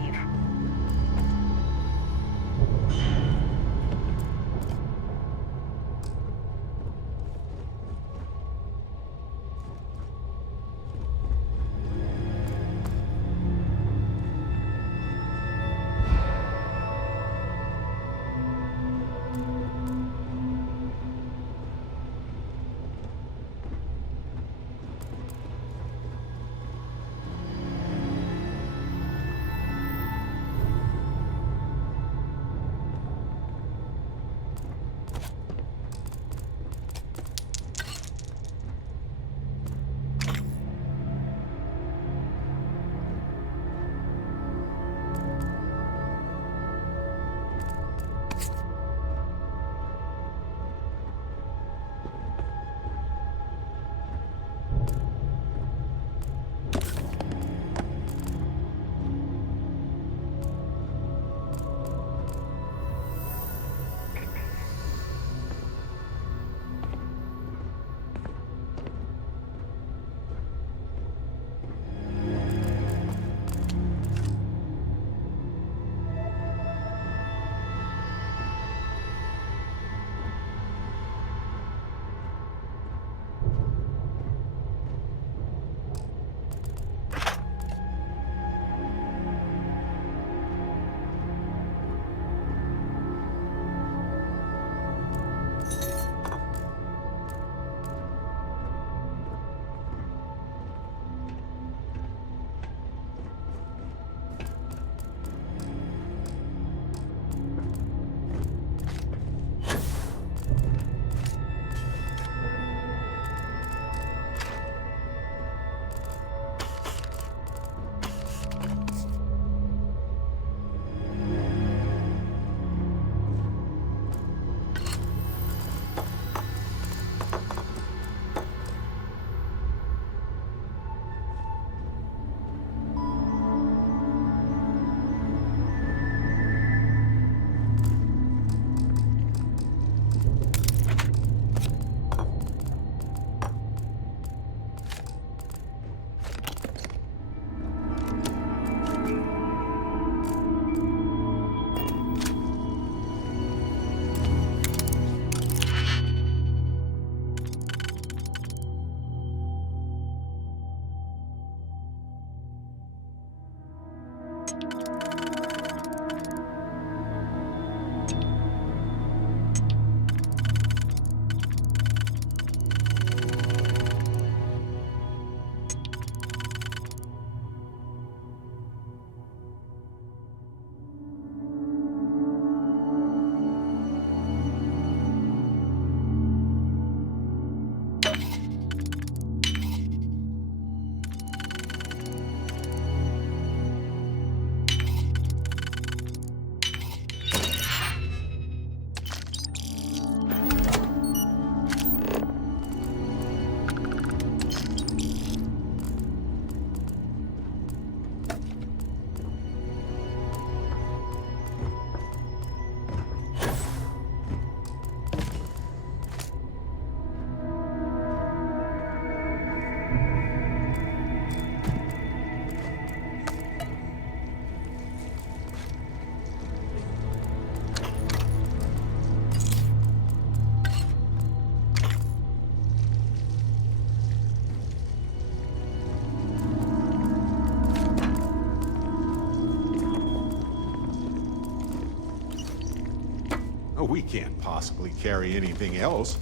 Oh, we can't possibly carry anything else.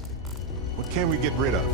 What can we get rid of?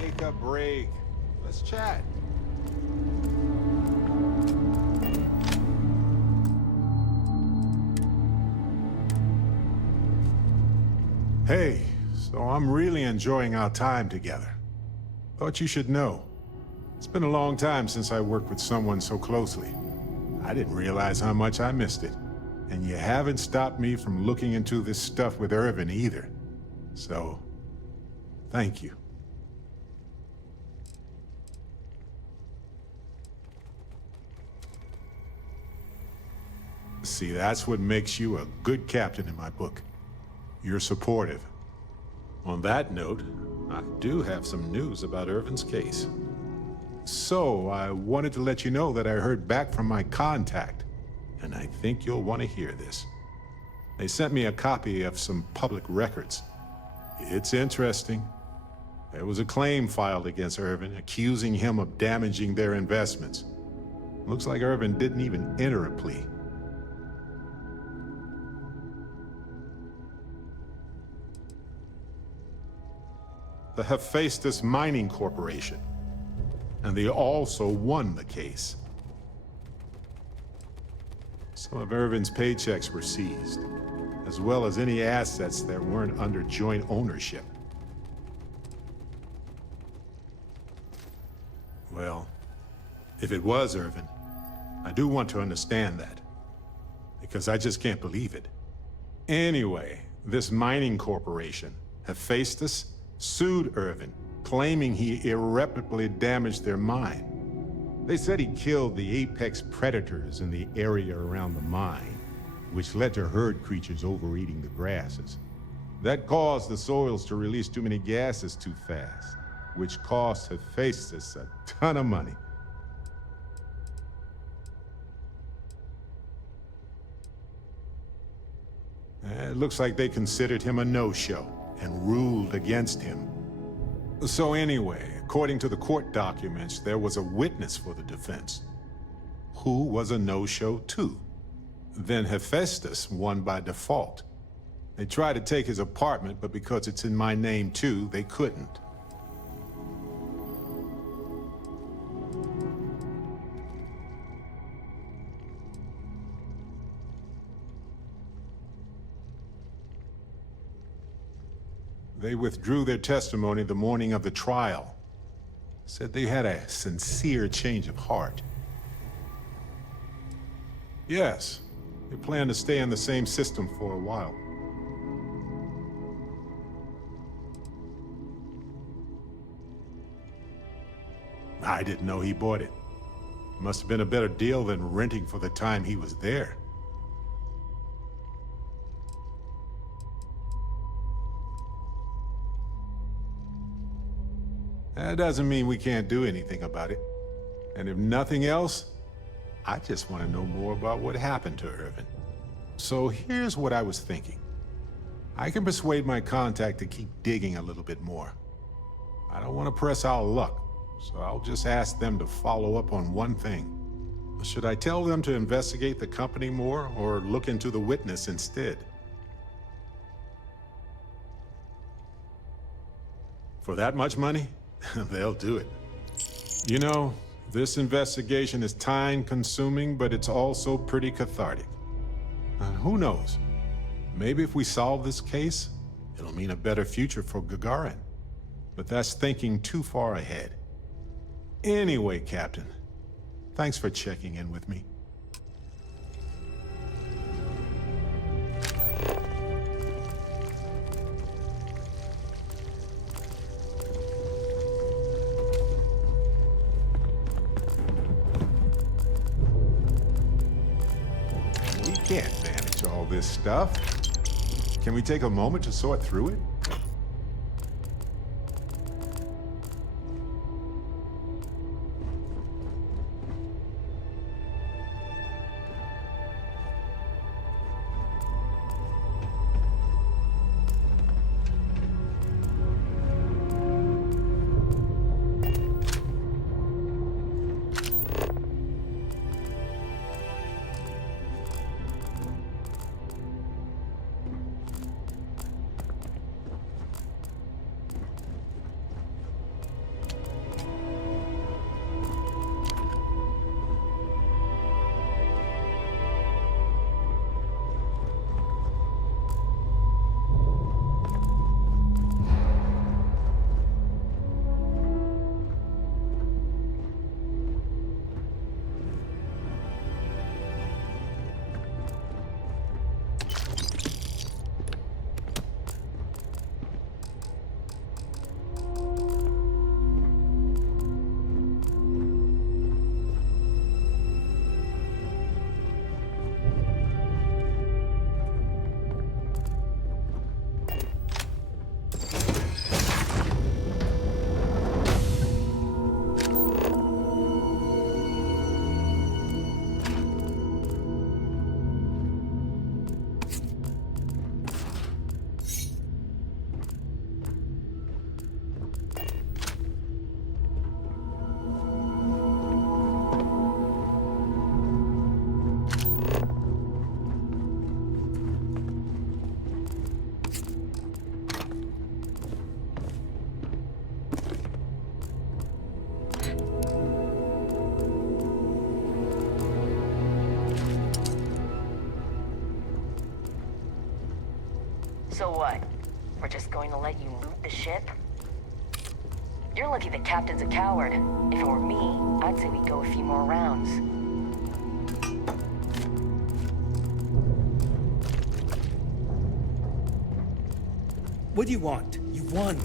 Take a break. Let's chat. Hey, so I'm really enjoying our time together. Thought you should know. It's been a long time since I worked with someone so closely. I didn't realize how much I missed it. And you haven't stopped me from looking into this stuff with Irvin either. So, thank you. See, that's what makes you a good captain in my book. You're supportive. On that note, I do have some news about Irvin's case. So, I wanted to let you know that I heard back from my contact, and I think you'll want to hear this. They sent me a copy of some public records. It's interesting. There was a claim filed against Irvin, accusing him of damaging their investments. Looks like Irvin didn't even enter a plea. The Hephaestus Mining Corporation. And they also won the case. Some of Irvin's paychecks were seized, as well as any assets that weren't under joint ownership. Well, if it was Irvin, I do want to understand that, because I just can't believe it. Anyway, this mining corporation, Hephaestus, sued Irvin, claiming he irreparably damaged their mine. They said he killed the apex predators in the area around the mine, which led to herd creatures overeating the grasses. That caused the soils to release too many gases too fast, which cost Hephaestus a ton of money. It looks like they considered him a no-show and ruled against him. So anyway, according to the court documents, there was a witness for the defense, who was a no-show too. Then Hephaestus won by default. They tried to take his apartment, but because it's in my name too, they couldn't. They withdrew their testimony the morning of the trial. Said they had a sincere change of heart. Yes, they plan to stay in the same system for a while. I didn't know he bought it. Must have been a better deal than renting for the time he was there. That doesn't mean we can't do anything about it. And if nothing else, I just want to know more about what happened to Irvin. So here's what I was thinking. I can persuade my contact to keep digging a little bit more. I don't want to press our luck, so I'll just ask them to follow up on one thing. Should I tell them to investigate the company more, or look into the witness instead? For that much money? They'll do it. You know, this investigation is time-consuming, but it's also pretty cathartic. Who knows? Maybe if we solve this case, it'll mean a better future for Gagarin. But that's thinking too far ahead. Anyway, Captain, thanks for checking in with me. We can't manage all this stuff. Can we take a moment to sort through it? So what? We're just going to let you loot the ship? You're lucky the captain's a coward. If it were me, I'd say we go a few more rounds. What do you want? You've won.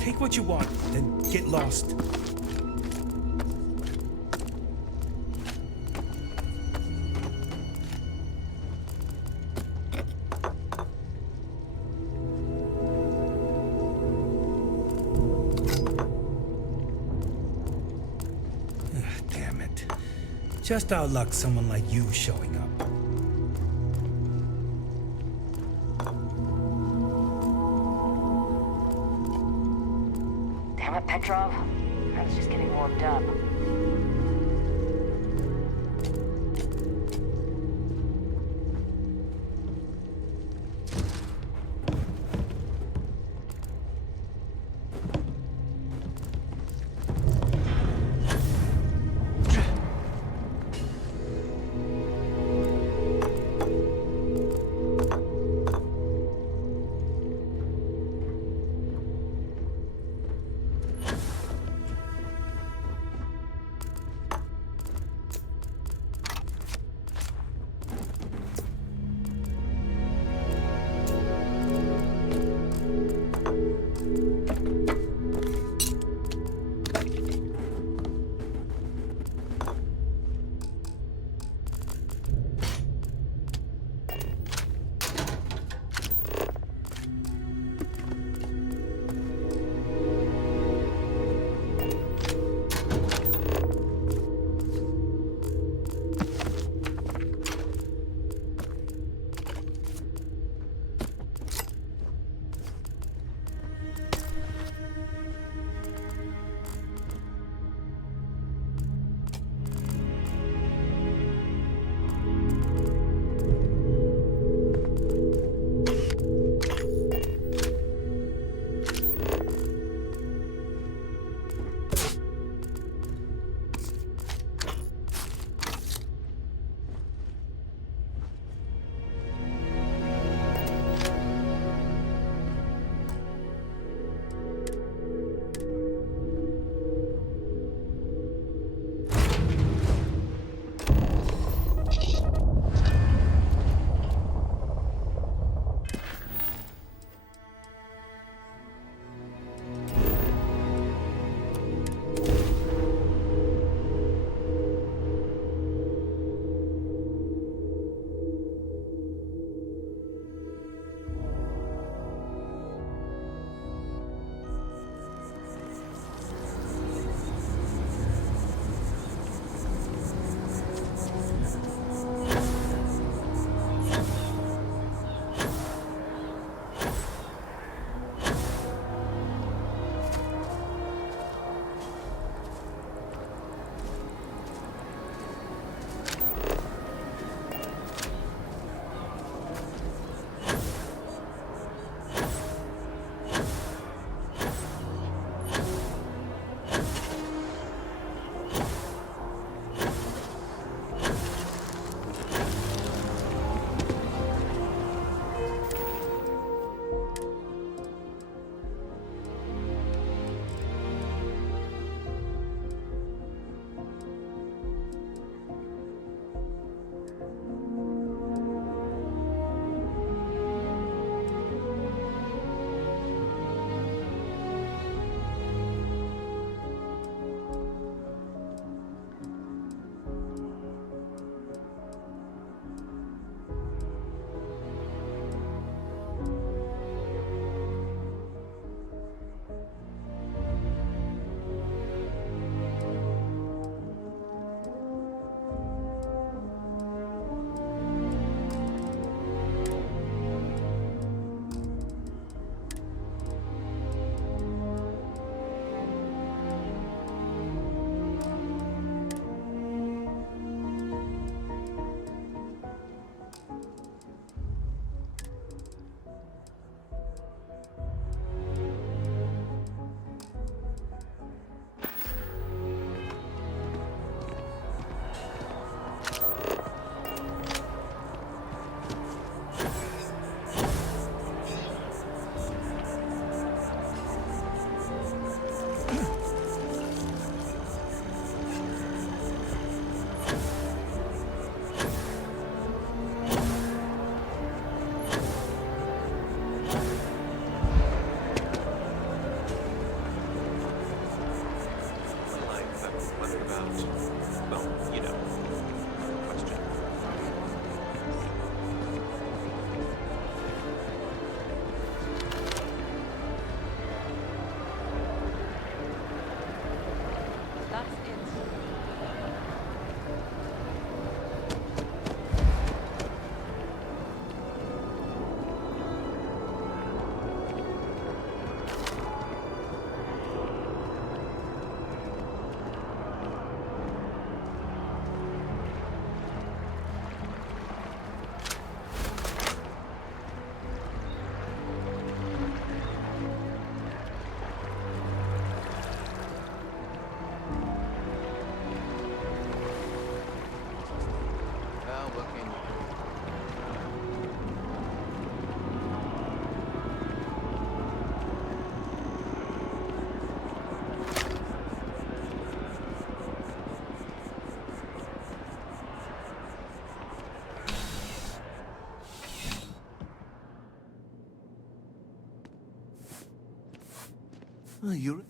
Take what you want, then get lost. Damn it. Just our luck someone like you showing up. Damn it, Petrov. I was just getting warmed up.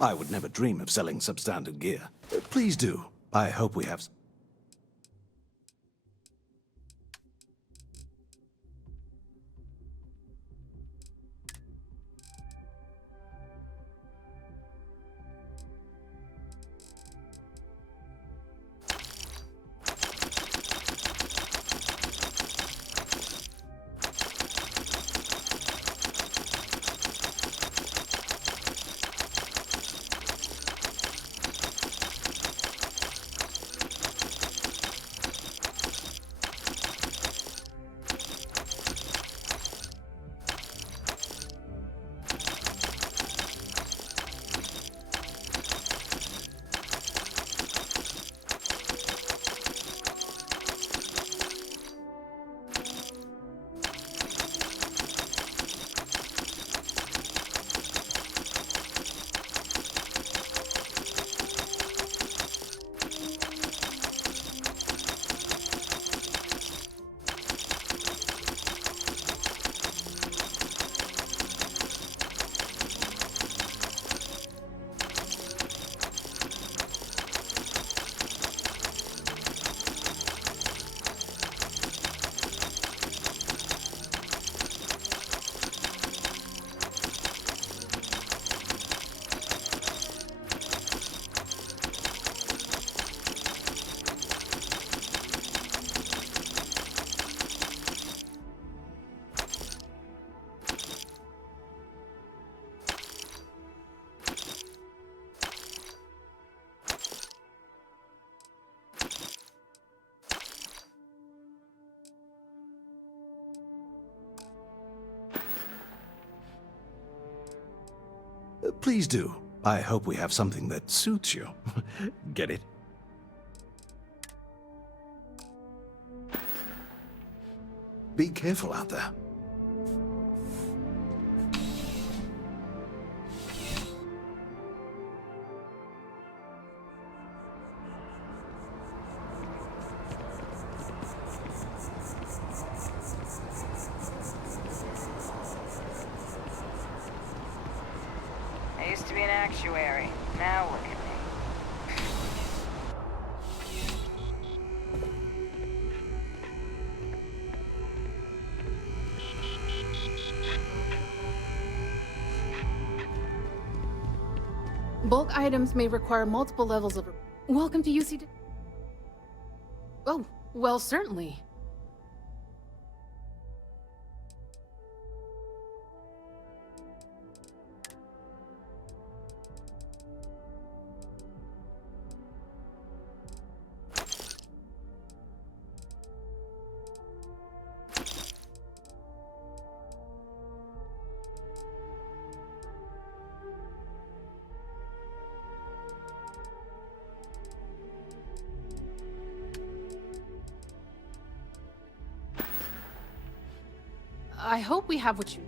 I would never dream of selling substandard gear. Please do. I hope we have... Please do. I hope we have something that suits you. Get it? Be careful out there. I used to be an actuary. Now look at me. Bulk items may require multiple levels of... Welcome to UC... Oh, well, certainly. I hope we have what you...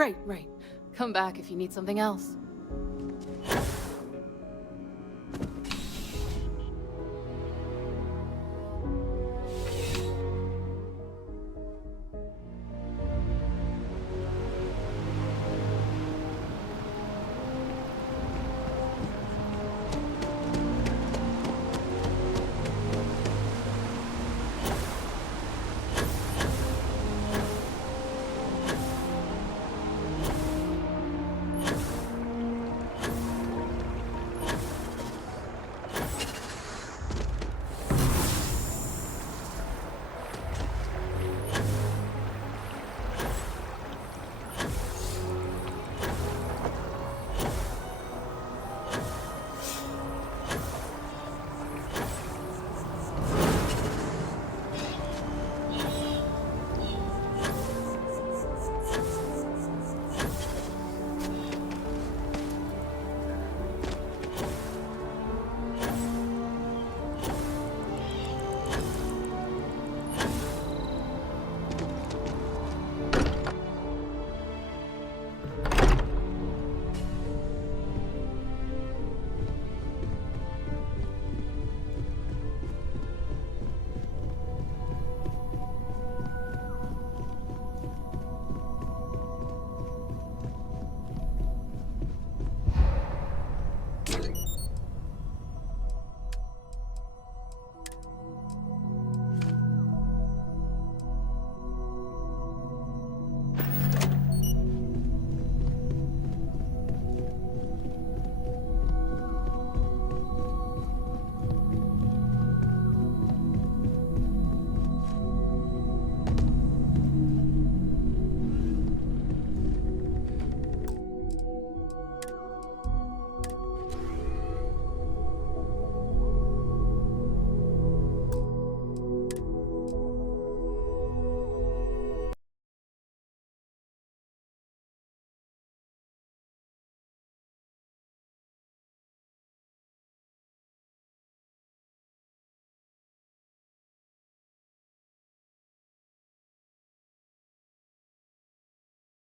Right. Come back if you need something else.